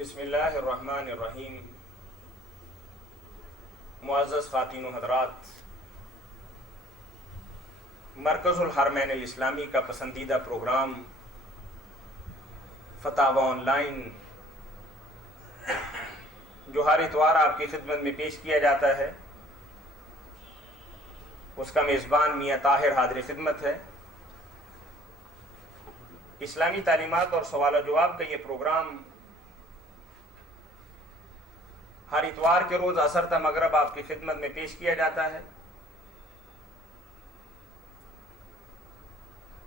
بسم اللہ الرحمن الرحیم۔ معزز خواتین و حضرات، مرکز الحرمین الاسلامی کا پسندیدہ پروگرام فتاوی آن لائن جو ہر اتوار آپ کی خدمت میں پیش کیا جاتا ہے، اس کا میزبان میاں طاہر حاضر خدمت ہے۔ اسلامی تعلیمات اور سوال و جواب کا یہ پروگرام ہر اتوار کے روز عصر تا مغرب آپ کی خدمت میں پیش کیا جاتا ہے۔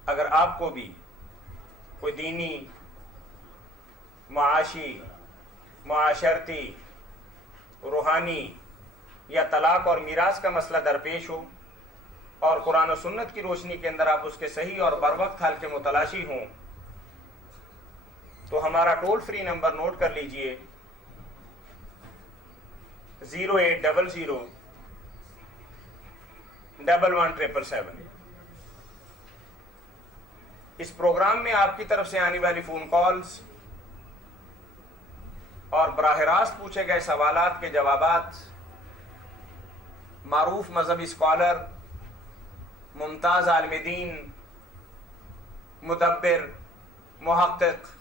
اگر آپ کو بھی کوئی دینی، معاشی، معاشرتی، روحانی یا طلاق اور میراث کا مسئلہ درپیش ہو اور قرآن و سنت کی روشنی کے اندر آپ اس کے صحیح اور بروقت حل کے متلاشی ہوں، تو ہمارا ٹول فری نمبر نوٹ کر لیجئے 0800 11 اس پروگرام میں آپ کی طرف سے آنے والی فون کالز اور براہ راست پوچھے گئے سوالات کے جوابات معروف مذہبی اسکالر، ممتاز عالم دین، مدبر، محقق،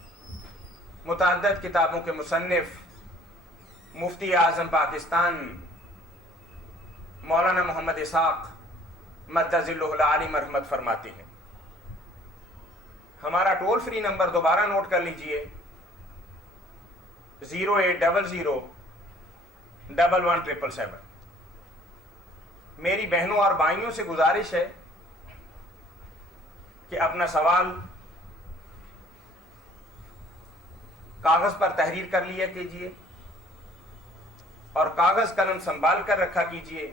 متعدد کتابوں کے مصنف، مفتی اعظم پاکستان مولانا محمد اسحاق مد ظلہ العالی مرحمت فرماتے ہیں۔ ہمارا ٹول فری نمبر دوبارہ نوٹ کر لیجئے 0800 11 میری بہنوں اور بھائیوں سے گزارش ہے کہ اپنا سوال کاغذ پر تحریر کر لیا کیجئے اور کاغذ قلم سنبھال کر رکھا کیجئے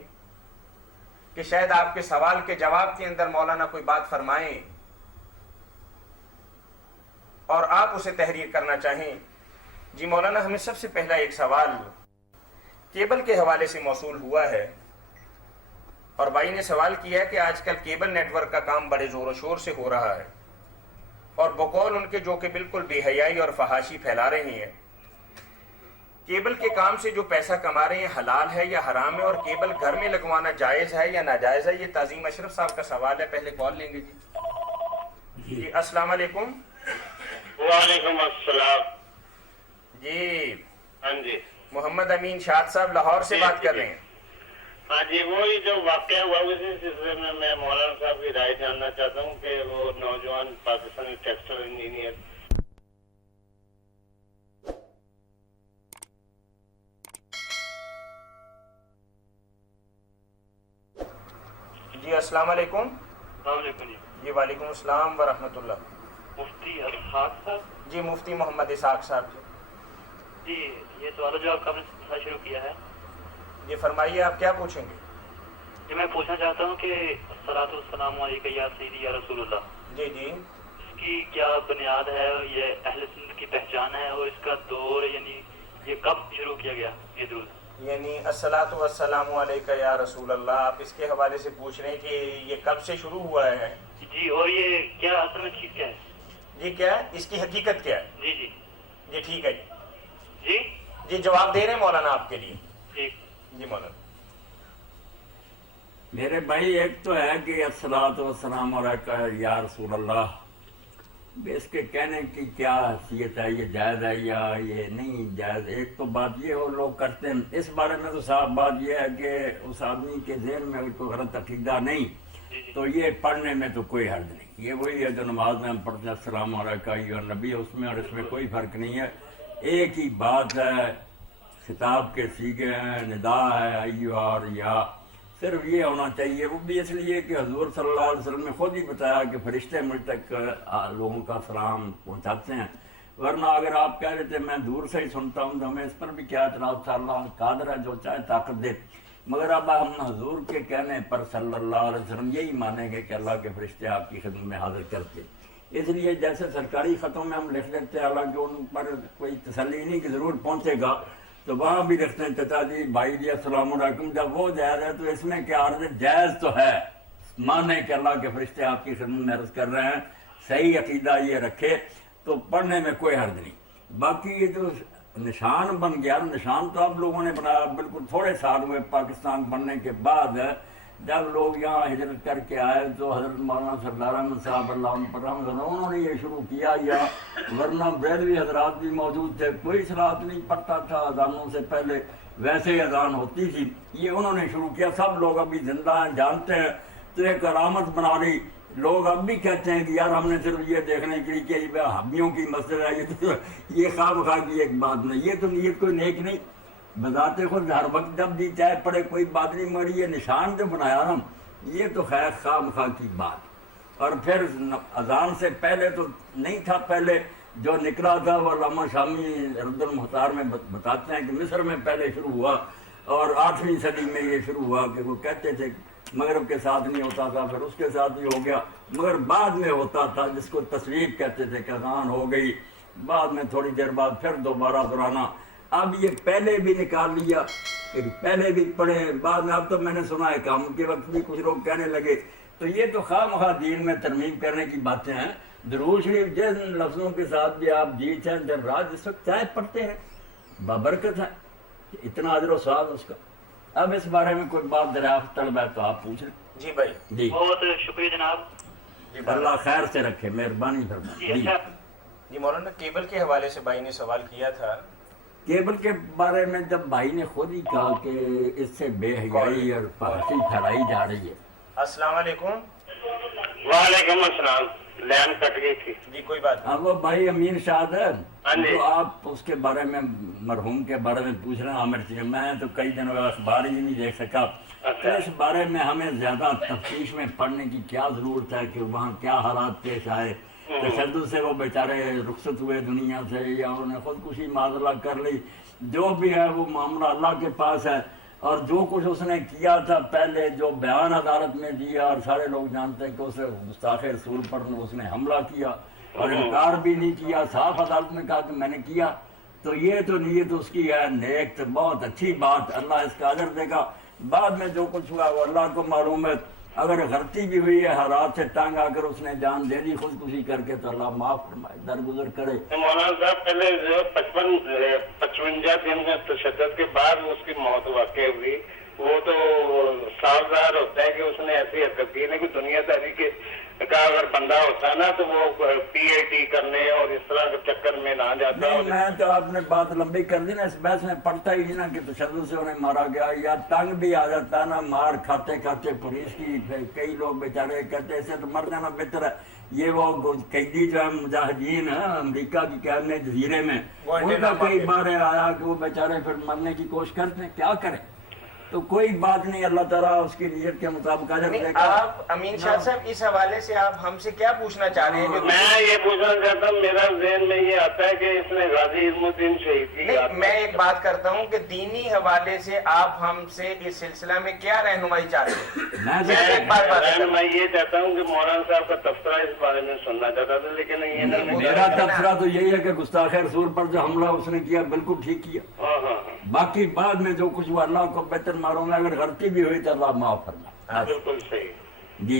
کہ شاید آپ کے سوال کے جواب کے اندر مولانا کوئی بات فرمائیں اور آپ اسے تحریر کرنا چاہیں۔ جی مولانا، ہمیں سب سے پہلا ایک سوال کیبل کے حوالے سے موصول ہوا ہے، اور بھائی نے سوال کیا ہے کہ آج کل کیبل نیٹ ورک کا کام بڑے زور و شور سے ہو رہا ہے، اور بقول ان کے جو کہ بالکل بے حیائی اور فحاشی پھیلا رہے ہیں۔ کیبل کے کام سے جو پیسہ کما رہے ہیں حلال ہے یا حرام ہے، اور کیبل گھر میں لگوانا جائز ہے یا ناجائز ہے؟ یہ تعظیم اشرف صاحب کا سوال ہے۔ پہلے کال لیں گے جی۔ السلام علیکم۔ وعلیکم السلام۔ جی ہاں جی، محمد امین شاد صاحب لاہور سے بات کر رہے ہیں۔ ہاں جی، وہی جو واقعہ ہوا اسی سلسلے میں مولانا صاحب کی رائے جاننا چاہتا ہوں کہ وہ نوجوان پاکستانی ٹیکسٹائل انجینئر جی السلام علیکم۔ السلام علیکم جی وعلیکم السلام ورحمۃ اللہ۔ مفتی اسحاق صاحب جی مفتی محمد اسحاق صاحب جی، یہ سوال جو آپ کا نے سلسلہ شروع کیا ہے، جی فرمائیے، آپ کیا پوچھیں گے؟ جی میں پوچھنا چاہتا ہوں کہ الصلاۃ والسلام علیک یا سیدی یا رسول اللہ، جی جی اس کی کیا بنیاد ہے؟ یہ اہل سنت کی پہچان ہے، اور اس کا دور یعنی یہ کب شروع کیا گیا یہ درود؟ یعنی الصلاۃ والسلام علیک یا رسول اللہ، آپ اس کے حوالے سے پوچھ رہے ہیں کہ یہ کب سے شروع ہوا ہے؟ جی، اور یہ کیا اصل میں چیز کیا ہے؟ جی کیا ہے اس کی حقیقت کیا ہے؟ جی جی جی ٹھیک ہے جی جی جواب دے رہے ہیں مولانا آپ کے لیے۔ جی جی مولانا۔ میرے بھائی، ایک تو ہے کہ الصلاۃ والسلام علیکہ یا رسول اللہ، اس کے کہنے کی کیا حیثیت ہے، یہ جائز ہے یا یہ نہیں جائز؟ ایک تو بات یہ وہ لوگ کرتے ہیں، اس بارے میں تو صاف بات یہ ہے کہ اس آدمی کے ذہن میں کوئی غلط عقیدہ نہیں، تو یہ پڑھنے میں تو کوئی حرج نہیں۔ یہ وہی ہے جو نماز میں ہم پڑھتے ہیں السلام علیکہ یا نبی، اس میں اور اس میں کوئی فرق نہیں ہے، ایک ہی بات ہے، خطاب کے سیغے ہیں، ندا ہے ایھا اور یا، صرف یہ ہونا چاہیے۔ وہ بھی اس لیے کہ حضور صلی اللہ علیہ وسلم نے خود ہی بتایا کہ فرشتے مجھ تک لوگوں کا سلام پہنچاتے ہیں، ورنہ اگر آپ کہہ رہے تھے میں دور سے ہی سنتا ہوں تو ہمیں اس پر بھی کیا اعتراض تھا، اللہ قادر ہے جو چاہے طاقت دے، مگر اب ہم حضور کے کہنے پر صلی اللہ علیہ وسلم یہی مانیں گے کہ اللہ کے فرشتے آپ کی خدمت میں حاضر کرتے۔ اس لیے جیسے سرکاری خطوں میں ہم لکھ لیتے ہیں، حالانکہ ان پر کوئی تسلی نہیں کہ ضرور پہنچے گا، تو وہاں بھی لکھتے ہیں چچا جی بھائی جی السلام علیکم، جب وہ جائز ہے تو اس میں کیا عرض ہے؟ جائز تو ہے، مانے کہ اللہ کے فرشتے آپ کی خدمت میں عرض کر رہے ہیں، صحیح عقیدہ یہ رکھے تو پڑھنے میں کوئی حرج نہیں۔ باقی یہ جو نشان بن گیا. نشان تو اب لوگوں نے بنایا بالکل تھوڑے سال ہوئے پاکستان بننے کے بعد. جب لوگ یہاں ہجرت کر کے آئے تو حضرت مولانا سردار احمد صاحب اللہ عنہ پر رحمت اللہ انہوں نے یہ شروع کیا. یا ورنہ بریلوی حضرات بھی موجود تھے, کوئی صلاۃ نہیں پڑھتا تھا اذانوں سے پہلے, ویسے ہی اذان ہوتی تھی. یہ انہوں نے شروع کیا. سب لوگ ابھی زندہ ہیں, جانتے ہیں. تو ایک علامت بنا لی. لوگ اب بھی کہتے ہیں کہ یار ہم نے صرف یہ دیکھنے کے لیے کہ حبیوں کی مسئلہ ہے, یہ خواہ بخواہ کی ایک بات نہیں. یہ تو نیت کوئی نیک نہیں بذات خود, ہر وقت جب بھی چاہے پڑے کوئی بات نہیں, مگر یہ نشان جو بنایا نا یہ تو خیر خواہ بخواہ کی بات. اور پھر اذان سے پہلے تو نہیں تھا. پہلے جو نکلا تھا وہ علامہ شامی رد المختار میں بتاتے ہیں کہ مصر میں پہلے شروع ہوا اور 8ویں صدی میں یہ شروع ہوا کہ وہ کہتے تھے مغرب کے ساتھ نہیں ہوتا تھا, پھر اس کے ساتھ بھی ہو گیا, مگر بعد میں ہوتا تھا جس کو تصویر کہتے تھے کہ اذان ہو گئی, بعد میں تھوڑی دیر بعد پھر دوبارہ دہرانا. اب یہ پہلے بھی نکال لیا, پہلے بھی پڑھے بعد میں. اب تو میں نے سنا ہے کام کے وقت بھی کچھ لوگ کہنے لگے. تو یہ تو خواہ مخواہ دین میں ترمیم کرنے کی باتیں ہیں. درود شریف جن لفظوں کے ساتھ بھی آپ جی چاہیں دن رات اس وقت چاہے پڑھتے ہیں بابرکت ہے, اتنا اجر و ثواب اس کا. اب اس بارے میں کوئی بات دریافت طلب ہے تو آپ پوچھ لیں. جی بھائی, جی بہت شکریہ جناب. اللہ خیر سے رکھے, مہربانی فرمائیں. جی جی مولانا, کیبل کے حوالے سے بھائی نے سوال کیا تھا. کیبل کے بارے میں جب بھائی نے خود ہی کہا کہ اس سے بے حیائی اور فحاشی پھیلائی جا رہی ہے. السلام علیکم. وعلیکم السلام. لائن کٹ گئی تھی. جی کوئی بات نہیں. اب وہ بھائی امین شاد ہے ہاں جی. تو آپ اس کے بارے میں مرحوم کے بارے میں پوچھ رہے ہیں. عامر سے میں تو کئی دنوں کا اخبار ہی نہیں دیکھ سکا. تو اس بارے میں ہمیں زیادہ تفتیش میں پڑھنے کی کیا ضرورت ہے کہ وہاں کیا حالات پیش آئے. تشدد سے وہ بیچارے رخصت ہوئے دنیا سے یا انہوں نے خودکشی معذلہ کر لی, جو بھی ہے وہ معاملہ اللہ کے پاس ہے. اور جو کچھ اس نے کیا تھا پہلے, جو بیان عدالت میں دیا, اور سارے لوگ جانتے ہیں کہ اسے گستاخ رسول پر اس نے حملہ کیا اور انکار بھی نہیں کیا, صاف عدالت میں کہا کہ میں نے کیا. تو یہ تو نیت اس کی ہے نیک, تو بہت اچھی بات, اللہ اس کا اجر دے گا. بعد میں جو کچھ ہوا وہ اللہ کو معلوم ہے. اگر غلطی بھی ہوئی ہے, حالات سے تنگ آ کر اس نے جان دے دی خودکشی کر کے, تو اللہ معاف فرمائے, درگزر کرے. مولانا صاحب پہلے جو 55 دن میں تشدد کے بعد اس کی موت واقع ہوئی, وہ تو صاف ظاہر ہوتا ہے کہ اس نے ایسی حرکت کی نہیں کہ دنیا داری کا اگر بندہ ہوتا نا تو وہ پی ایچ ڈی کرنے اور اس طرح کے چکر میں نہ جاتا. نہیں, میں تو آپ نے بات لمبی کر دی نا, اس بحث میں پڑھتا ہی نہیں نا کہ تشدد سے انہیں مارا گیا, یا تنگ بھی آ جاتا نا مار کھاتے کھاتے پولیس کی. کئی لوگ بیچارے کہتے ایسے تو مر جانا بہتر ہے. یہ وہ قیدی جو ہے مجاہدین امریکہ کی قید میں جزیرے میں, ان کا کئی بار آیا کہ وہ بیچارے پھر مرنے کی کوشش کرتے ہیں, کیا کریں. تو کوئی بات نہیں, اللہ تعالیٰ اس کی نیت کے مطابق اجر دے گا. آپ امین شاہ صاحب اس حوالے سے آپ ہم سے کیا پوچھنا چاہ رہے ہیں؟ میں یہ پوچھنا چاہتا ہوں, میرا ذہن میں یہ آتا ہے کہ اس نے غازی عظم الدین شہید کی. میں ایک بات کرتا ہوں کہ دینی حوالے سے آپ ہم سے اس سلسلہ میں کیا رہنمائی چاہ رہے ہیں؟ میں یہ چاہتا ہوں کہ مولانا صاحب کا تبصرہ اس بارے میں سننا چاہتا تھا, لیکن یہ نہیں. میرا تبصرہ تو یہی ہے کہ گستاخ رسول پر جو حملہ اس نے کیا بالکل ٹھیک کیا. باقی بعد میں جو کچھ وہ اللہ کو بہتر معلوم ہے, اگر غلطی بھی ہوئی تو اللہ معاف کرنا. بالکل صحیح. جی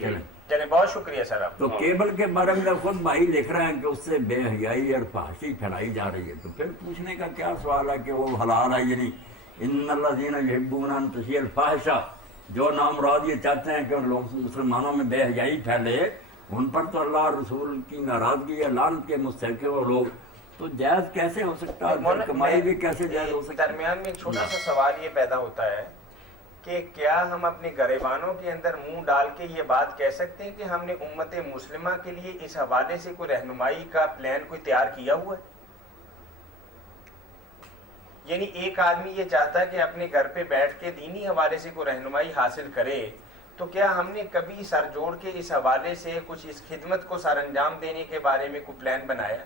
چلیں. چلیں, بہت شکریہ سر آپ. تو کیبل کے بارے میں خود بھائی لکھ رہے ہیں کہ اس سے بے حیائی اور فحاشی پھیلائی جا رہی ہے. تو پھر پوچھنے کا کیا سوال ہے کہ وہ حلال ہے یا نہیں. ان الذین یحبون ان تشیع الفاحشہ, جو نامراد یہ چاہتے ہیں کہ لوگ مسلمانوں میں بے حیائی پھیلے, ان پر تو اللہ رسول کی ناراضگی ہے, لعنت کے مستحق ہیں وہ لوگ. تو جائز کیسے ہو سکتا ہے, کمائی بھی کیسے جائز ہو سکتا ہے. درمیان میں ایک چھوٹا سا سوال یہ پیدا ہوتا ہے کہ کیا ہم اپنے گریبانوں کے اندر منہ ڈال کے یہ بات کہہ سکتے ہیں کہ ہم نے امت مسلمہ کے لیے اس حوالے سے کوئی رہنمائی کا پلان کوئی تیار کیا ہوا ہے؟ یعنی ایک آدمی یہ چاہتا ہے کہ اپنے گھر پہ بیٹھ کے دینی حوالے سے کوئی رہنمائی حاصل کرے, تو کیا ہم نے کبھی سر جوڑ کے اس حوالے سے کچھ اس خدمت کو سر انجام دینے کے بارے میں کوئی پلان بنایا؟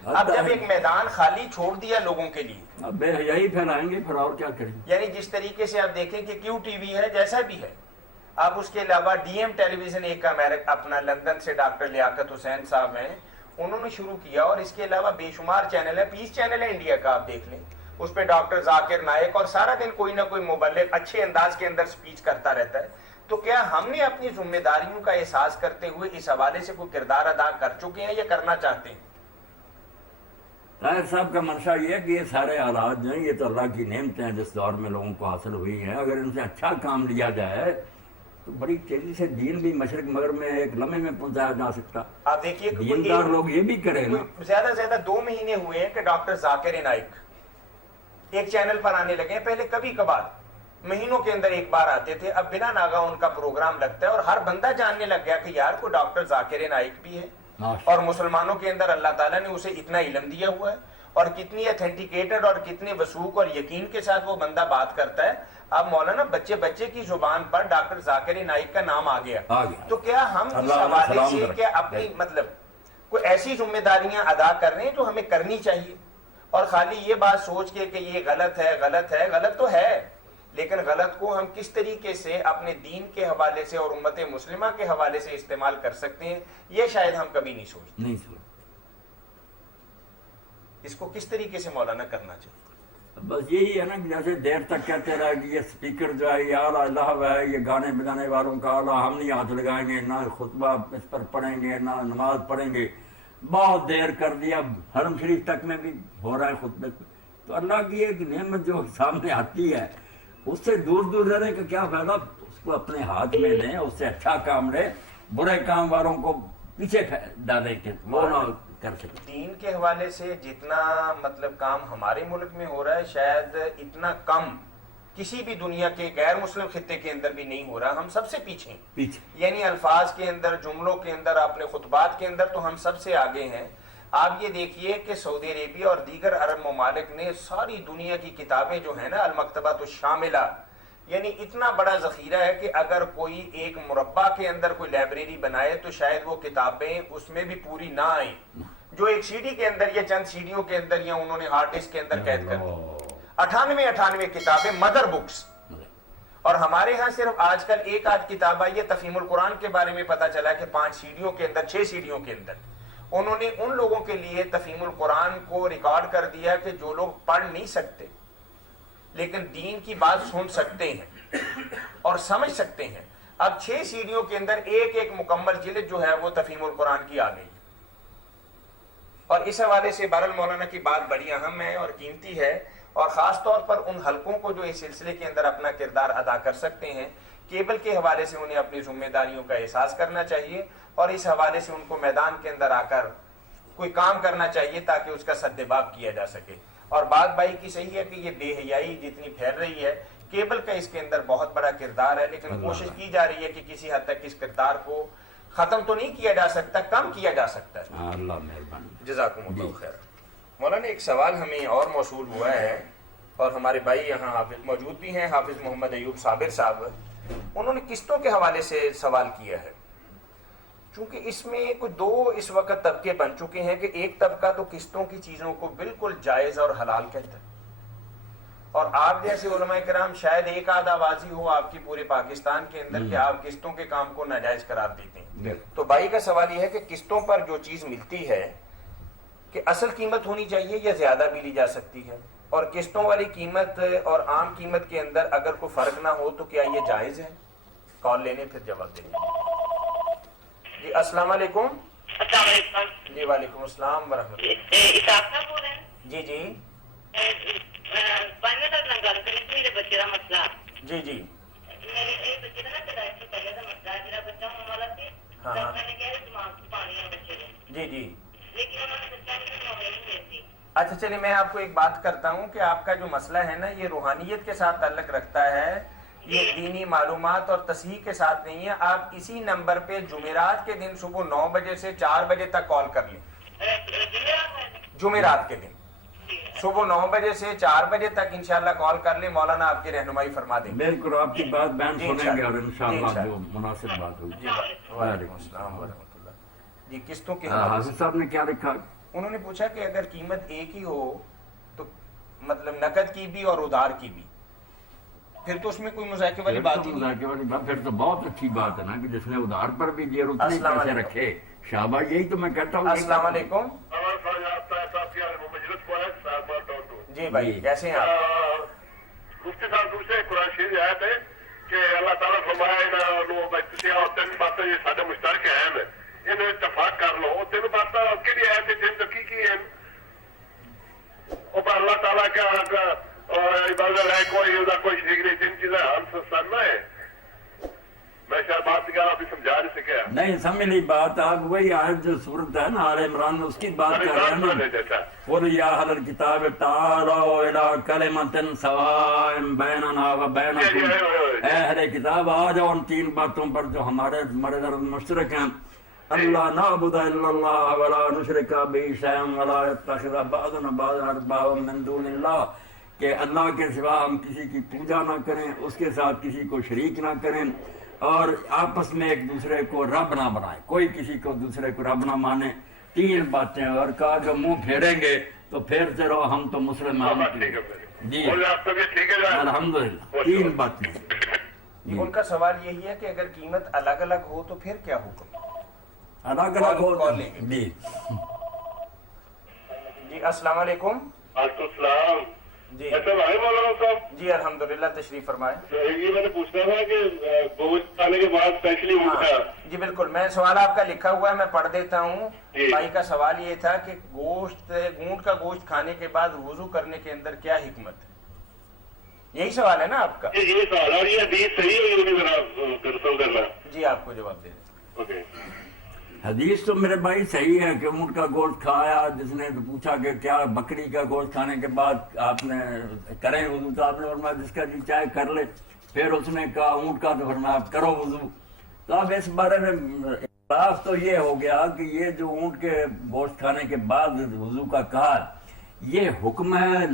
اب جب ایک میدان خالی چھوڑ دیا لوگوں کے لیے, اب بے حیائی پھیلائیں گے, پھر اور کیا کریں. یعنی جس طریقے سے آپ دیکھیں کہ کیو ٹی وی ہے جیسا بھی ہے, آپ اس کے علاوہ ڈی ایم ٹیلی ویژن ایک اپنا لندن سے ڈاکٹر لیاقت حسین صاحب ہیں, انہوں نے شروع کیا, اور اس کے علاوہ بے شمار چینل ہے. پیس چینل ہے انڈیا کا, آپ دیکھ لیں, اس پہ ڈاکٹر ذاکر نائک, اور سارا دن کوئی نہ کوئی مبلغ اچھے انداز کے اندر سپیچ کرتا رہتا ہے. تو کیا ہم نے اپنی ذمہ داریوں کا احساس کرتے ہوئے اس حوالے سے کوئی کردار ادا کر چکے ہیں یا کرنا چاہتے ہیں؟ طاہر صاحب کا منشا یہ ہے کہ یہ سارے حالات جو ہیں یہ تو اللہ کی نعمتیں ہیں جس دور میں لوگوں کو حاصل ہوئی ہیں، اگر ان سے اچھا کام لیا جائے تو بڑی تیزی سے دین بھی مشرق مغرب میں ایک لمحے میں پہنچایا جا سکتا۔ آپ دیکھیے دیندار لوگ یہ بھی کریں نا۔ زیادہ سے زیادہ 2 مہینے ہوئے ہیں کہ ڈاکٹر ذاکر نائک ایک چینل پر آنے لگے ہیں، پہلے کبھی کبھار مہینوں کے اندر ایک بار آتے تھے، اب بنا ناغہ ان کا پروگرام لگتا ہے اور ہر بندہ جاننے لگ گیا کہ یار کو ڈاکٹر ذاکر نائک بھی ہے، اور مسلمانوں کے اندر اللہ تعالیٰ نے اسے اتنا علم دیا ہوا ہے اور کتنی اتھینٹیکیٹڈ اور کتنے وثوق اور یقین کے ساتھ وہ بندہ بات کرتا ہے۔ اب مولانا بچے کی زبان پر ڈاکٹر ذاکر نائک کا نام آ گیا، تو کیا ہم اس حوالے سے کیا اپنی مطلب کوئی ایسی ذمہ داریاں ادا کر رہے ہیں جو ہمیں کرنی چاہیے، اور خالی یہ بات سوچ کے کہ یہ غلط ہے، غلط تو ہے، لیکن غلط کو ہم کس طریقے سے اپنے دین کے حوالے سے اور امت مسلمہ کے حوالے سے استعمال کر سکتے ہیں، یہ شاید ہم کبھی نہیں سوچتے۔ اس کو کس طریقے سے مولانا کرنا چاہیے؟ بس یہی ہے نا کہ جیسے دیر تک کہتے رہے کہ یہ سپیکر جو ہے یہ اعلیٰ اللہ ہے، یہ گانے بجانے والوں کا اعلیٰ، ہم نہیں ہاتھ لگائیں گے، نہ خطبہ اس پر پڑھیں گے، نہ نماز پڑھیں گے، بہت دیر کر دیا، حرم شریف تک میں بھی ہو رہا ہے خطبے پہ، تو اللہ کی ایک نعمت جو سامنے آتی ہے اس سے دور دور رہنے کا کیا فائدہ؟ اس کو اپنے ہاتھ میں لیں، اس سے اچھا کام لیں، برے کام والوں کو پیچھے ڈالیں کہ وہ نہ کر سکتے۔ دین کے حوالے سے جتنا مطلب کام ہمارے ملک میں ہو رہا ہے شاید اتنا کم کسی بھی دنیا کے غیر مسلم خطے کے اندر بھی نہیں ہو رہا، ہم سب سے پیچھے ہیں، یعنی الفاظ کے اندر، جملوں کے اندر، اپنے خطبات کے اندر تو ہم سب سے آگے ہیں۔ آپ یہ دیکھیے کہ سعودی عربیہ اور دیگر عرب ممالک نے ساری دنیا کی کتابیں جو ہیں نا المکتبۃ الشاملہ، یعنی اتنا بڑا ذخیرہ ہے کہ اگر کوئی ایک مربع کے اندر کوئی لائبریری بنائے تو شاید وہ کتابیں اس میں بھی پوری نہ آئیں جو ایک سی ڈی کے اندر یا چند سیڈیوں کے اندر یا انہوں نے ہارڈ ڈسک کے اندر قید کر دی۔ 98 کتابیں مدر بکس، اور ہمارے ہاں صرف آج کل ایک آدھ کتاب آئی ہے تفہیم القرآن کے بارے میں پتا چلا کہ 5 سیڈیوں کے اندر، 6 سیڈیوں کے اندر انہوں نے ان لوگوں کے لیے تفہیم القرآن کو ریکارڈ کر دیا کہ جو لوگ پڑھ نہیں سکتے لیکن دین کی بات سن سکتے ہیں اور سمجھ سکتے ہیں۔ اب 6 سیڈیوں کے اندر ایک مکمل جلد جو ہے وہ تفہیم القرآن کی آ گئی، اور اس حوالے سے بہرحال مولانا کی بات بڑی اہم ہے اور قیمتی ہے، اور خاص طور پر ان حلقوں کو جو اس سلسلے کے اندر اپنا کردار ادا کر سکتے ہیں، کیبل کے حوالے سے انہیں اپنی ذمہ داریوں کا احساس کرنا چاہیے، اور اس حوالے سے ان کو میدان کے اندر آ کر کوئی کام کرنا چاہیے تاکہ اس کا سدباب کیا جا سکے۔ اور بات بھائی کی صحیح ہے کہ یہ بے حیائی جتنی پھیل رہی ہے، کیبل کا اس کے اندر بہت بڑا کردار ہے، لیکن کوشش کی جا رہی ہے کہ کسی حد تک اس کردار کو ختم تو نہیں کیا جا سکتا، کم کیا جا سکتا ہے۔ اللہ مہربانی۔ جزاکم اللہ خیر۔ مولانا ایک سوال ہمیں اور موصول ہوا ہے، اور ہمارے بھائی یہاں حافظ موجود بھی ہیں، حافظ محمد ایوب صابر صاحب، انہوں نے قسطوں کے حوالے سے سوال کیا ہے، چونکہ اس میں کچھ 2 اس وقت طبقے بن چکے ہیں کہ ایک طبقہ تو قسطوں کی چیزوں کو بالکل جائز اور حلال کہتا ہے، اور آپ جیسے علماء کرام شاید ایک آدھ آوازی ہو آپ کی پورے پاکستان کے اندر کہ آپ قسطوں کے کام کو ناجائز قرار دیتے ہیں۔ تو بھائی کا سوال یہ ہے کہ قسطوں پر جو چیز ملتی ہے کہ اصل قیمت ہونی چاہیے یا زیادہ بھی لی جا سکتی ہے، اور قسطوں والی قیمت اور عام قیمت کے اندر اگر کوئی فرق نہ ہو تو کیا یہ جائز ہے؟ کال لینے پھر جواب دیں۔ جی السلام علیکم۔ السلام علیکم۔ جی وعلیکم السلام ورحمۃ اللہ۔ اسحاق صاحب بول رہے ہیں؟ جی جی گل کری میرے بچے کا مسئلہ۔ جی جی میرے بچے کا نا پیدائش سے پہلے کا مسئلہ ہے، میرا بچہ ہونے والا تھا، ہاں میں نے کہا دماغ کی پانی ہے بچے کو، جی جی لیکن انہوں نے بچہ کی نوعیت نہیں دیتی۔ اچھا چلیے میں آپ کو ایک بات کرتا ہوں کہ آپ کا جو مسئلہ ہے نا یہ روحانیت کے ساتھ تعلق رکھتا ہے، یہ دینی معلومات اور تصحیح کے ساتھ نہیں ہے۔ آپ اسی نمبر پہ جمعرات کے دن صبح 9 بجے سے 4 بجے تک کال کر لیں، جمعرات کے دن صبح 9 بجے سے 4 بجے تک انشاءاللہ کال کر لیں، مولانا آپ کی رہنمائی فرما دیں گے۔ بالکل آپ کی بات بیان سنیں گے اور انشاءاللہ جو مناسب بات ہوگی۔ جی وعلیکم السلام ورحمۃ اللہ۔ جی قسطوں کے حافظ صاحب نے کیا لکھا؟ انہوں نے پوچھا کہ اگر قیمت ایک ہی ہو تو مطلب نقد کی بھی اور ادھار کی بھی، پھر تو اس میں کوئی مذاکرے والی بات ہی نہیں۔ پھر تو بہت اچھی بات ہے نا کہ جس نے ادھار پر بھی یہ اتنے پیسے رکھے، شاباش، یہی تو میں کہتا ہوں۔ السلام علیکم۔ جی بھائی کیسے ہیں آپ؟ مفتی صاحب دوسرے قرآن شریف آیت ہے کہ اللہ تعالیٰ فرمایا اور 3 باتیں یہ سارے مشترک ہیں، انہیں اتفاق کر لو۔ 3 باتیں کہڑی آیت ہے جن کی ہے؟ کوئی شریک نہیں، جن چیزیں ہم سننا ہے میں شاید بات نکالا ابھی سمجھا نہیں سکیا. نہیں سمجھ لی بات. آپ وہی آیت جو صورت ہے نا آل عمران میں اس کی بات کر رہے ہیں نا. قُلْ يَا أَهْلَ الْكِتَابِ تَعَالَوْا إِلَىٰ كَلِمَةٍ سَوَاءٍ بَيْنَنَا وَبَيْنَكُمْ. اے اہل کتاب آ جاؤ ان تین باتوں پر جو ہمارے درمیان مشترک ہیں. اللہ نعبد الا اللہ ولا نشرک بہ شیئا ولا يتخذ بعضنا بعضا اربابا من دون اللہ، کہ اللہ کے سوا ہم کسی کی پوجا نہ کریں، اس کے ساتھ کسی کو شریک نہ کریں، اور آپس میں ایک دوسرے کو رب نہ بنائیں، کوئی کسی کو دوسرے کو رب نہ مانے. تین باتیں. اور کہا جو منہ پھیریں گے تو پھیرتے رہو، ہم تو مسلم ہیں. جی الحمدللہ. تین باتیں. ان کا سوال یہی ہے کہ اگر قیمت الگ الگ ہو تو پھر کیا حکم؟ الگ الگ ہو. جی جی السلام علیکم. وعلیکم السلام. جی مولانا صاحب. جی الحمدللہ تشریف فرمائیں. یہ میں نے پوچھنا تھا کہ گوشت کھانے کے بعد اسپیشلی اونٹ کا. جی بالکل، میں سوال آپ کا لکھا ہوا ہے، میں پڑھ دیتا ہوں. بھائی کا سوال یہ تھا کہ اونٹ کا گوشت کھانے کے بعد وضو کرنے کے اندر کیا حکمت ہے؟ یہی سوال ہے نا آپ کا؟ یہ سوال اور یہ حدیث صحیح ہے یہ ذرا کنفرم کرنا. جی آپ کو جواب دے دیں. اوکے. حدیث تو میرے بھائی صحیح ہے کہ اونٹ کا گوشت کھایا. جس نے پوچھا کہ کیا بکری کا گوشت کھانے کے بعد آپ نے کریں وضو، تو آپ نے فرمایا جس کا جی چاہے کر لے. پھر اس نے کہا اونٹ کا، تو فرمایا آپ کرو وضو. تو اب اس بارے میں اختلاف تو یہ ہو گیا کہ یہ جو اونٹ کے گوشت کھانے کے بعد وضو کا کہا، یہ حکم ہے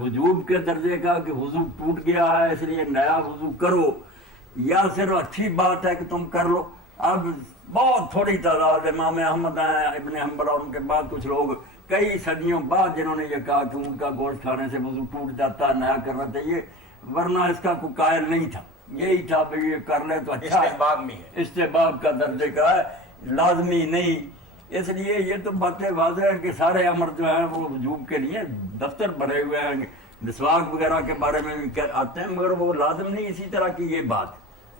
وجوب کے درجے کا کہ وضو ٹوٹ گیا ہے اس لیے نیا وضو کرو، یا صرف اچھی بات ہے کہ تم کر لو. اب بہت تھوڑی تعداد امام احمد ہیں، ابن حنبل اور ان کے بعد کچھ لوگ کئی صدیوں بعد جنہوں نے یہ کہا کہ ان کا گوشت کھانے سے وضو ٹوٹ جاتا ہے، نیا کرنا چاہیے، ورنہ اس کا کوئی قائل نہیں تھا. یہی تھا بھئی یہ کر لے تو اچھا استحباب میں ہے، استحباب کا درجے کا ہے، لازمی نہیں. اس لیے یہ تو باتیں واضح ہے کہ سارے امر جو ہیں وہ وجوب کے لیے دفتر بنے ہوئے ہیں. مسواک وغیرہ کے بارے میں بھی آتے ہیں، مگر وہ لازم نہیں. اسی طرح کی یہ بات.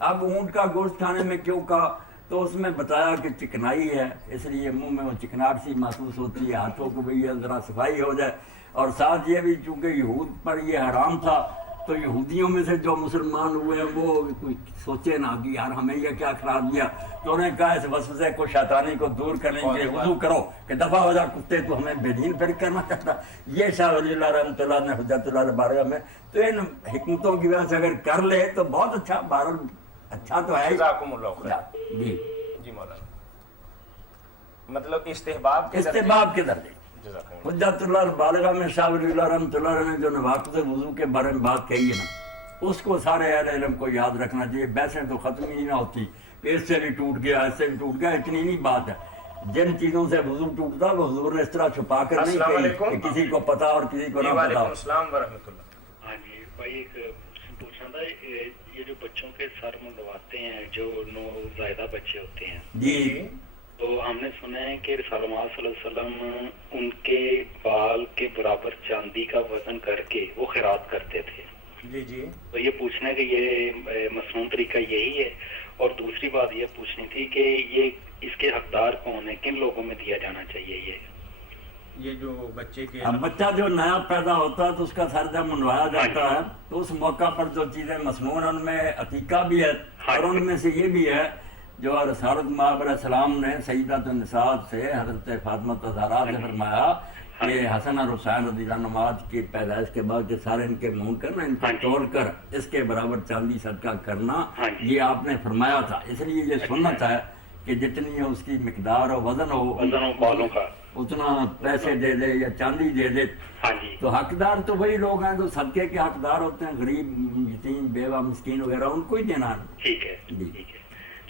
اب اونٹ کا گوشت کھانے میں کیوں کہا، تو اس میں بتایا کہ چکنائی ہے، اس لیے منہ میں وہ چکناٹ سی محسوس ہوتی ہے، ہاتھوں کو بھی ذرا صفائی ہو جائے. اور ساتھ یہ بھی چونکہ یہود پر یہ حرام تھا، تو یہودیوں میں سے جو مسلمان ہوئے ہیں وہ کوئی سوچے نہ کہ یار ہمیں یہ کیا خراب دیا. تو انہوں نے کہا اس وسوسے کو، شیطانی کو دور کرنے کے لیے وضو کرو کہ دفعہ ہو جا کتے، تو ہمیں بے دین پھر کرنا چاہتا. یہ شاہ ولی اللہ رحمۃ اللہ نے حجت اللہ بارگاہ میں. تو ان حکمتوں کی وجہ سے اگر کر لے تو بہت اچھا. بہرحال اچھا تو ہے. جزاکم اللہ خیر. جی جی مولانا، مطلب استحباب کے درجے. حجت اللہ البالغہ میں شاہ ولی اللہ رحمۃ اللہ نے جو نواقض وضو کے بارے میں بات کہی ہے نا، اس کو سارے اہل علم کو یاد رکھنا چاہیے. بحثیں تو ختم ہی نہ ہوتی کہ اس سے بھی ٹوٹ گیا، اس سے بھی ٹوٹ گیا. اتنی نہیں بات ہے. جن چیزوں سے وضو ٹوٹتا وہ حضور نے اس طرح چھپا کر نہیں کہی کہ کسی کو پتا اور کسی کو نہ پتا. وعلیکم السلام ورحمۃ اللہ. ہاں جی بھائی، ایک پوچھنا تھا، یہ جو بچوں کے سر منڈواتے ہیں جو نوزائیدہ بچے ہوتے ہیں، جی تو ہم نے سنا ہے کہ رسول اللہ صلی اللہ علیہ وسلم ان کے بال کے برابر چاندی کا وزن کر کے وہ خیرات کرتے تھے. جی جی. تو یہ پوچھنا ہے کہ یہ مسنون طریقہ یہی ہے. اور دوسری بات یہ پوچھنی تھی کہ یہ اس کے حقدار کون ہیں، کن لوگوں میں دیا جانا چاہیے یہ جو بچے کے اب بچہ جو نیا پیدا ہوتا ہے تو اس کا سر جب منڈوایا جاتا ہے تو اس موقع پر جو چیزیں مسنون ان میں عقیقہ بھی ہے، اور ان میں سے یہ بھی ہے جو رسالت مآب علیہ السلام نے سیدۃ النساء سے حضرت فاطمہ زہرا سے فرمایا کہ حسن اور حسین رضی اللہ عنہما کی پیدائش کے بعد کہ سارے ان کے منہ کرنا، ان کو توڑ کر اس کے برابر چاندی صدقہ کرنا، یہ آپ نے فرمایا تھا. اس لیے یہ سنت ہے کہ جتنی اس کی مقدار اور وزن ہو بالوں کا اتنا پیسے دے دے یا چاندی دے دے. تو حقدار تو وہی لوگ ہیں جو صدقے کے حقدار ہوتے ہیں، غریب، یتیم، بیوہ، مسکین وغیرہ، ان کو ہی دینا ہے. ٹھیک ہے جی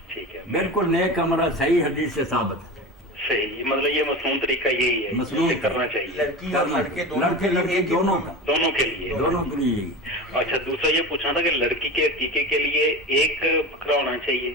ٹھیک ہے، بالکل نیک عمل ہے، صحیح حدیث سے ثابت ہے. صحیح. مطلب یہ مسنون طریقہ یہی ہے، مسنون کرنا چاہیے لڑکی اور لڑکے لڑکے دونوں کا، دونوں کے لیے. دونوں کے لیے. اچھا، دوسرا یہ پوچھنا تھا کہ لڑکی کے عقیقے کے لیے ایک بکرا ہونا چاہیے؟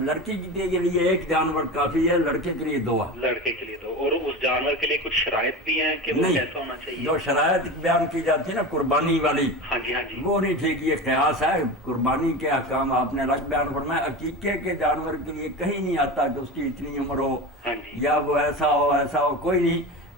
لڑکی کے لیے ایک جانور کافی ہے، لڑکے کے لیے 2 ہے. لڑکے کے لیے 2. اور اس جانور کے لیے کچھ شرائط بھی ہیں کہ وہ کیسا ہونا چاہیے؟ جو شرائط بیان کی جاتی ہے نا قربانی والی، ہاں جی ہاں جی، وہ نہیں ٹھیک. یہ قیاس ہے. قربانی کے احکام آپ نے الگ بیان فرمایا. عقیقے کے جانور کے لیے کہیں نہیں آتا کہ اس کی اتنی عمر ہو ہاں جی، یا وہ ایسا ہو کوئی نہیں.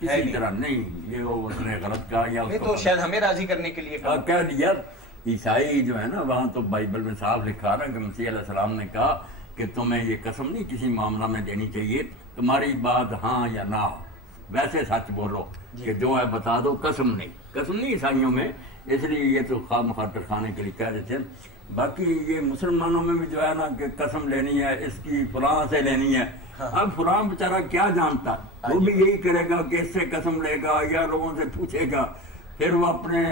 کسی طرح نہیں، یہ وہ اس نے غلط کہا یا نہیں تو شاید ہمیں راضی کرنے کے لیے کہا. کہہ دیا. عیسائی جو ہے نا وہاں تو بائبل میں صاف لکھا نا کہ مسیح علیہ السلام نے کہا کہ تمہیں یہ قسم نہیں کسی معاملہ میں دینی چاہیے، تمہاری بات ہاں یا نہ ہو، ویسے سچ بولو کہ جو ہے بتا دو، قسم نہیں عیسائیوں میں، اس لیے یہ تو خواہ مخاطر کھانے کے لیے کہہ دیتے ہیں. باقی یہ مسلمانوں میں بھی جو ہے نا کہ قسم لینی ہے، اس کی فلاں سے لینی ہے. اب فلاں بیچارہ کیا جانتا ہے، وہ بھی یہی کرے گا کہ اس سے قسم لے گا یا لوگوں سے پوچھے گا، پھر وہ اپنے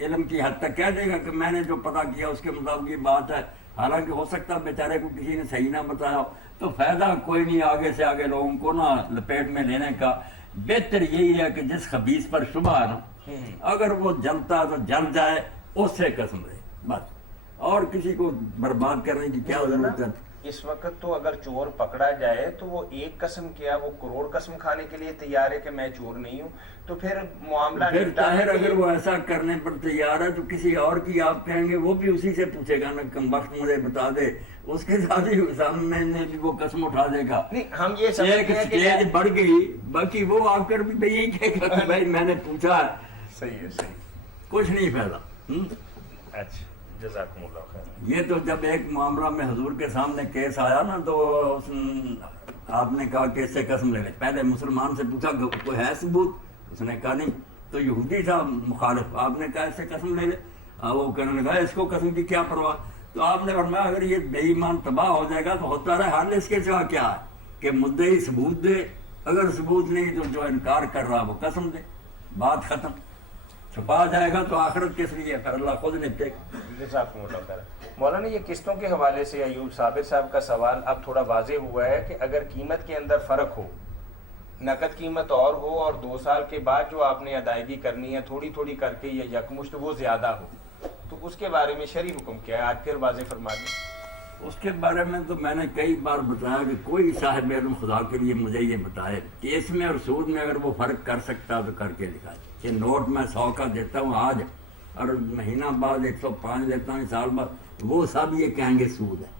علم کی حد تک کہہ دے گا کہ میں نے جو پتہ کیا اس کے مطابق یہ بات ہے، حالانکہ ہو سکتا ہے بیچارے کو کسی نے صحیح نہ بتایا ہو. تو فائدہ کوئی نہیں آگے سے آگے لوگوں کو نا لپیٹ میں لینے کا. بہتر یہی ہے کہ جس خبیث پر شبہ ہے نا، اگر وہ جلتا تو جل جائے، اس سے قسم لے بس، اور کسی کو برباد کرنے کی کیا ضرورت ہے. اس وقت تو اگر چور پکڑا جائے تو وہ ایک قسم کیا وہ کروڑ قسم کھانے کے لیے تیار ہے کہ میں چور نہیں ہوں. تو پھر معاملہ پھر طاہر اگر وہ ایسا کرنے پر تیار ہے تو کسی اور کی آپ کہیں گے وہ بھی اسی سے پوچھے گا نا، کم وقت مجھے بتا دے، اس کے ساتھ ہی سامنے بھی وہ قسم اٹھا دے گا. نہیں ہم یہ ایک سٹیج بڑھ گئی، باقی وہ آ کر بھی یہی کہے گا کہ بھائی میں نے پوچھا ہے. صحیح ہے، صحیح، کچھ نہیں فائدہ. اچھا جزاکم اللہ خیر. یہ تو جب ایک معاملہ میں حضور کے سامنے کیس آیا نا تو آپ نے کہا کہ اس سے قسم لے لے. پہلے مسلمان سے پوچھا کہ کوئی ہے ثبوت، اس نے کہا نہیں. تو یہودی تھا مخالف، آپ نے کہا اس سے قسم لے لے. وہ کہنے لگا اس کو قسم کی کیا پرواہ. تو آپ نے فرمایا اگر یہ بے ایمان تباہ ہو جائے گا تو ہوتا رہے، حل اس کے سوا کیا ہے کہ مدعی ثبوت دے، اگر ثبوت نہیں تو جو انکار کر رہا وہ قسم دے، بات ختم. چھپا جائے گا تو آخرت کس لیے، پھر اللہ خود نپٹے گا. جزاکم اللہ خیر. مولانا یہ قسطوں کے حوالے سے ایوب صابر صاحب کا سوال اب تھوڑا واضح ہوا ہے کہ اگر قیمت کے اندر فرق ہو، نقد قیمت اور ہو اور 2 سال کے بعد جو آپ نے ادائیگی کرنی ہے تھوڑی تھوڑی کر کے یا یکمشت وہ زیادہ ہو، تو اس کے بارے میں شرعی حکم کیا ہے؟ آج پھر واضح فرما دیں. اس کے بارے میں تو میں نے کئی بار بتایا کہ کوئی صاحب علم خدا کے لیے مجھے یہ بتائے کہ اس میں اور سود میں اگر وہ فرق کر سکتا تو کر کے دکھائے. کہ نوٹ میں 100 کا دیتا ہوں آج اور مہینہ بعد 105 دیتا ہوں سال بعد، وہ سب یہ کہیں گے سود ہے.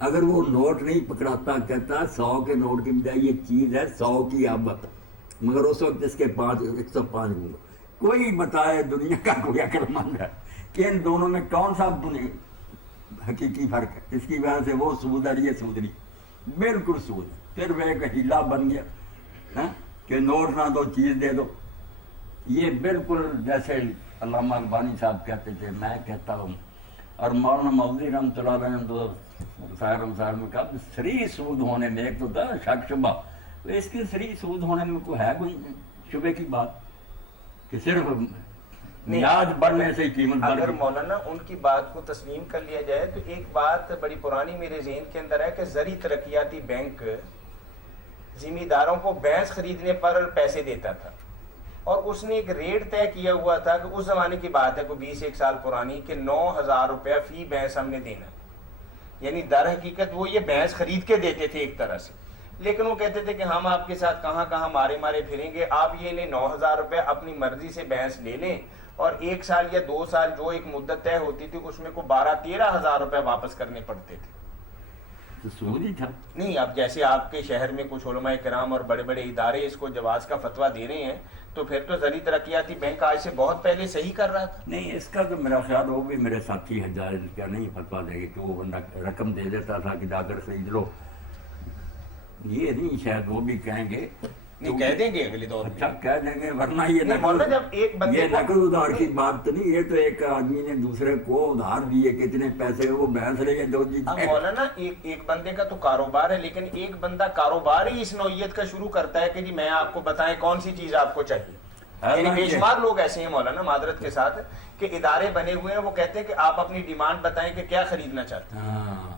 اگر وہ نوٹ نہیں پکڑاتا، کہتا 100 کے نوٹ کی بجائے یہ چیز ہے 100 کی اب، مگر اس وقت اس کے 105 دوں گا. کوئی بتائے دنیا کا کوئی عقل مند ہے کہ ان دونوں میں کون سا حقیقی فرق ہے. اس کی وجہ سے وہ سود ہے، یہ سود نہیں، بالکل سود ہے. پھر وہ ایک ہیلا بن گیا کہ نوٹ نہ دو چیز دے دو. یہ بالکل جیسے علامہ البانی صاحب کہتے تھے، میں کہتا ہوں، اور مولانا مودودی رحمۃ اللہ علیہ نے تو مسائل میں کہا سری سود ہونے میں ایک تو تھا شک شبہ، تو اس کے سری سود ہونے میں کوئی ہے کوئی شبے کی بات کہ صرف نیاز بڑھنے سے قیمت بڑھ اگر گئی. مولانا ان کی بات کو تسلیم کر لیا جائے تو ایک بات بڑی پرانی میرے ذہن کے اندر ہے کہ زرعی ترقیاتی بینک زمینداروں کو بھینس خریدنے پر پیسے دیتا تھا، اور اس نے ایک ریٹ طے کیا ہوا تھا کہ اس زمانے کی بات ہے کوئی 20 سال پرانی، کہ 9,000 روپیہ فی بھینس ہم نے دینا. یعنی در حقیقت وہ یہ بھینس خرید کے دیتے تھے ایک طرح سے، لیکن وہ کہتے تھے کہ ہم آپ کے ساتھ کہاں کہاں مارے پھریں گے، آپ یہ انہیں 9,000 روپے اپنی مرضی سے بھینس لے لیں، اور 1 سال یا 2 سال جو ایک مدت طے ہوتی تھی اس میں کو 12-13 ہزار روپے واپس کرنے پڑتے تھے. تو سود ہی تھا. نہیں، اب جیسے آپ کے شہر میں کچھ علماء کرام اور بڑے بڑے ادارے اس کو جواز کا فتویٰ دے رہے ہیں، تو پھر تو زرعی ترقیاتی بینک آج سے بہت پہلے صحیح کر رہا تھا. نہیں، اس کا تو میرا خیال وہ بھی میرے ساتھی حجاج کا نہیں فتویٰ دے گی کہ وہ بندہ رقم دے دیتا تھا کہ جا کر خرید لو. یہ نہیں، شاید وہ بھی کہیں گے، نہیں کہہ دیں گے اگلے دور میں. اچھا کہہ دیں گے، ورنہ یہ نقل ادھار کی بات تو نہیں. یہ تو ایک آدمی نے دوسرے کو ادھار دیے کتنے پیسے، وہ بھینس لے کے دو جی. مولانا ایک بندے کا تو کاروبار ہے، لیکن ایک بندہ کاروبار ہی اس نوعیت کا شروع کرتا ہے کہ جی میں آپ کو بتائیں کون سی چیز آپ کو چاہیے. یعنی بے شمار لوگ ایسے ہیں مولانا، معذرت کے ساتھ، کہ ادارے بنے ہوئے ہیں، وہ کہتے ہیں کہ آپ اپنی ڈیمانڈ بتائیں کہ کیا خریدنا چاہتے ہیں.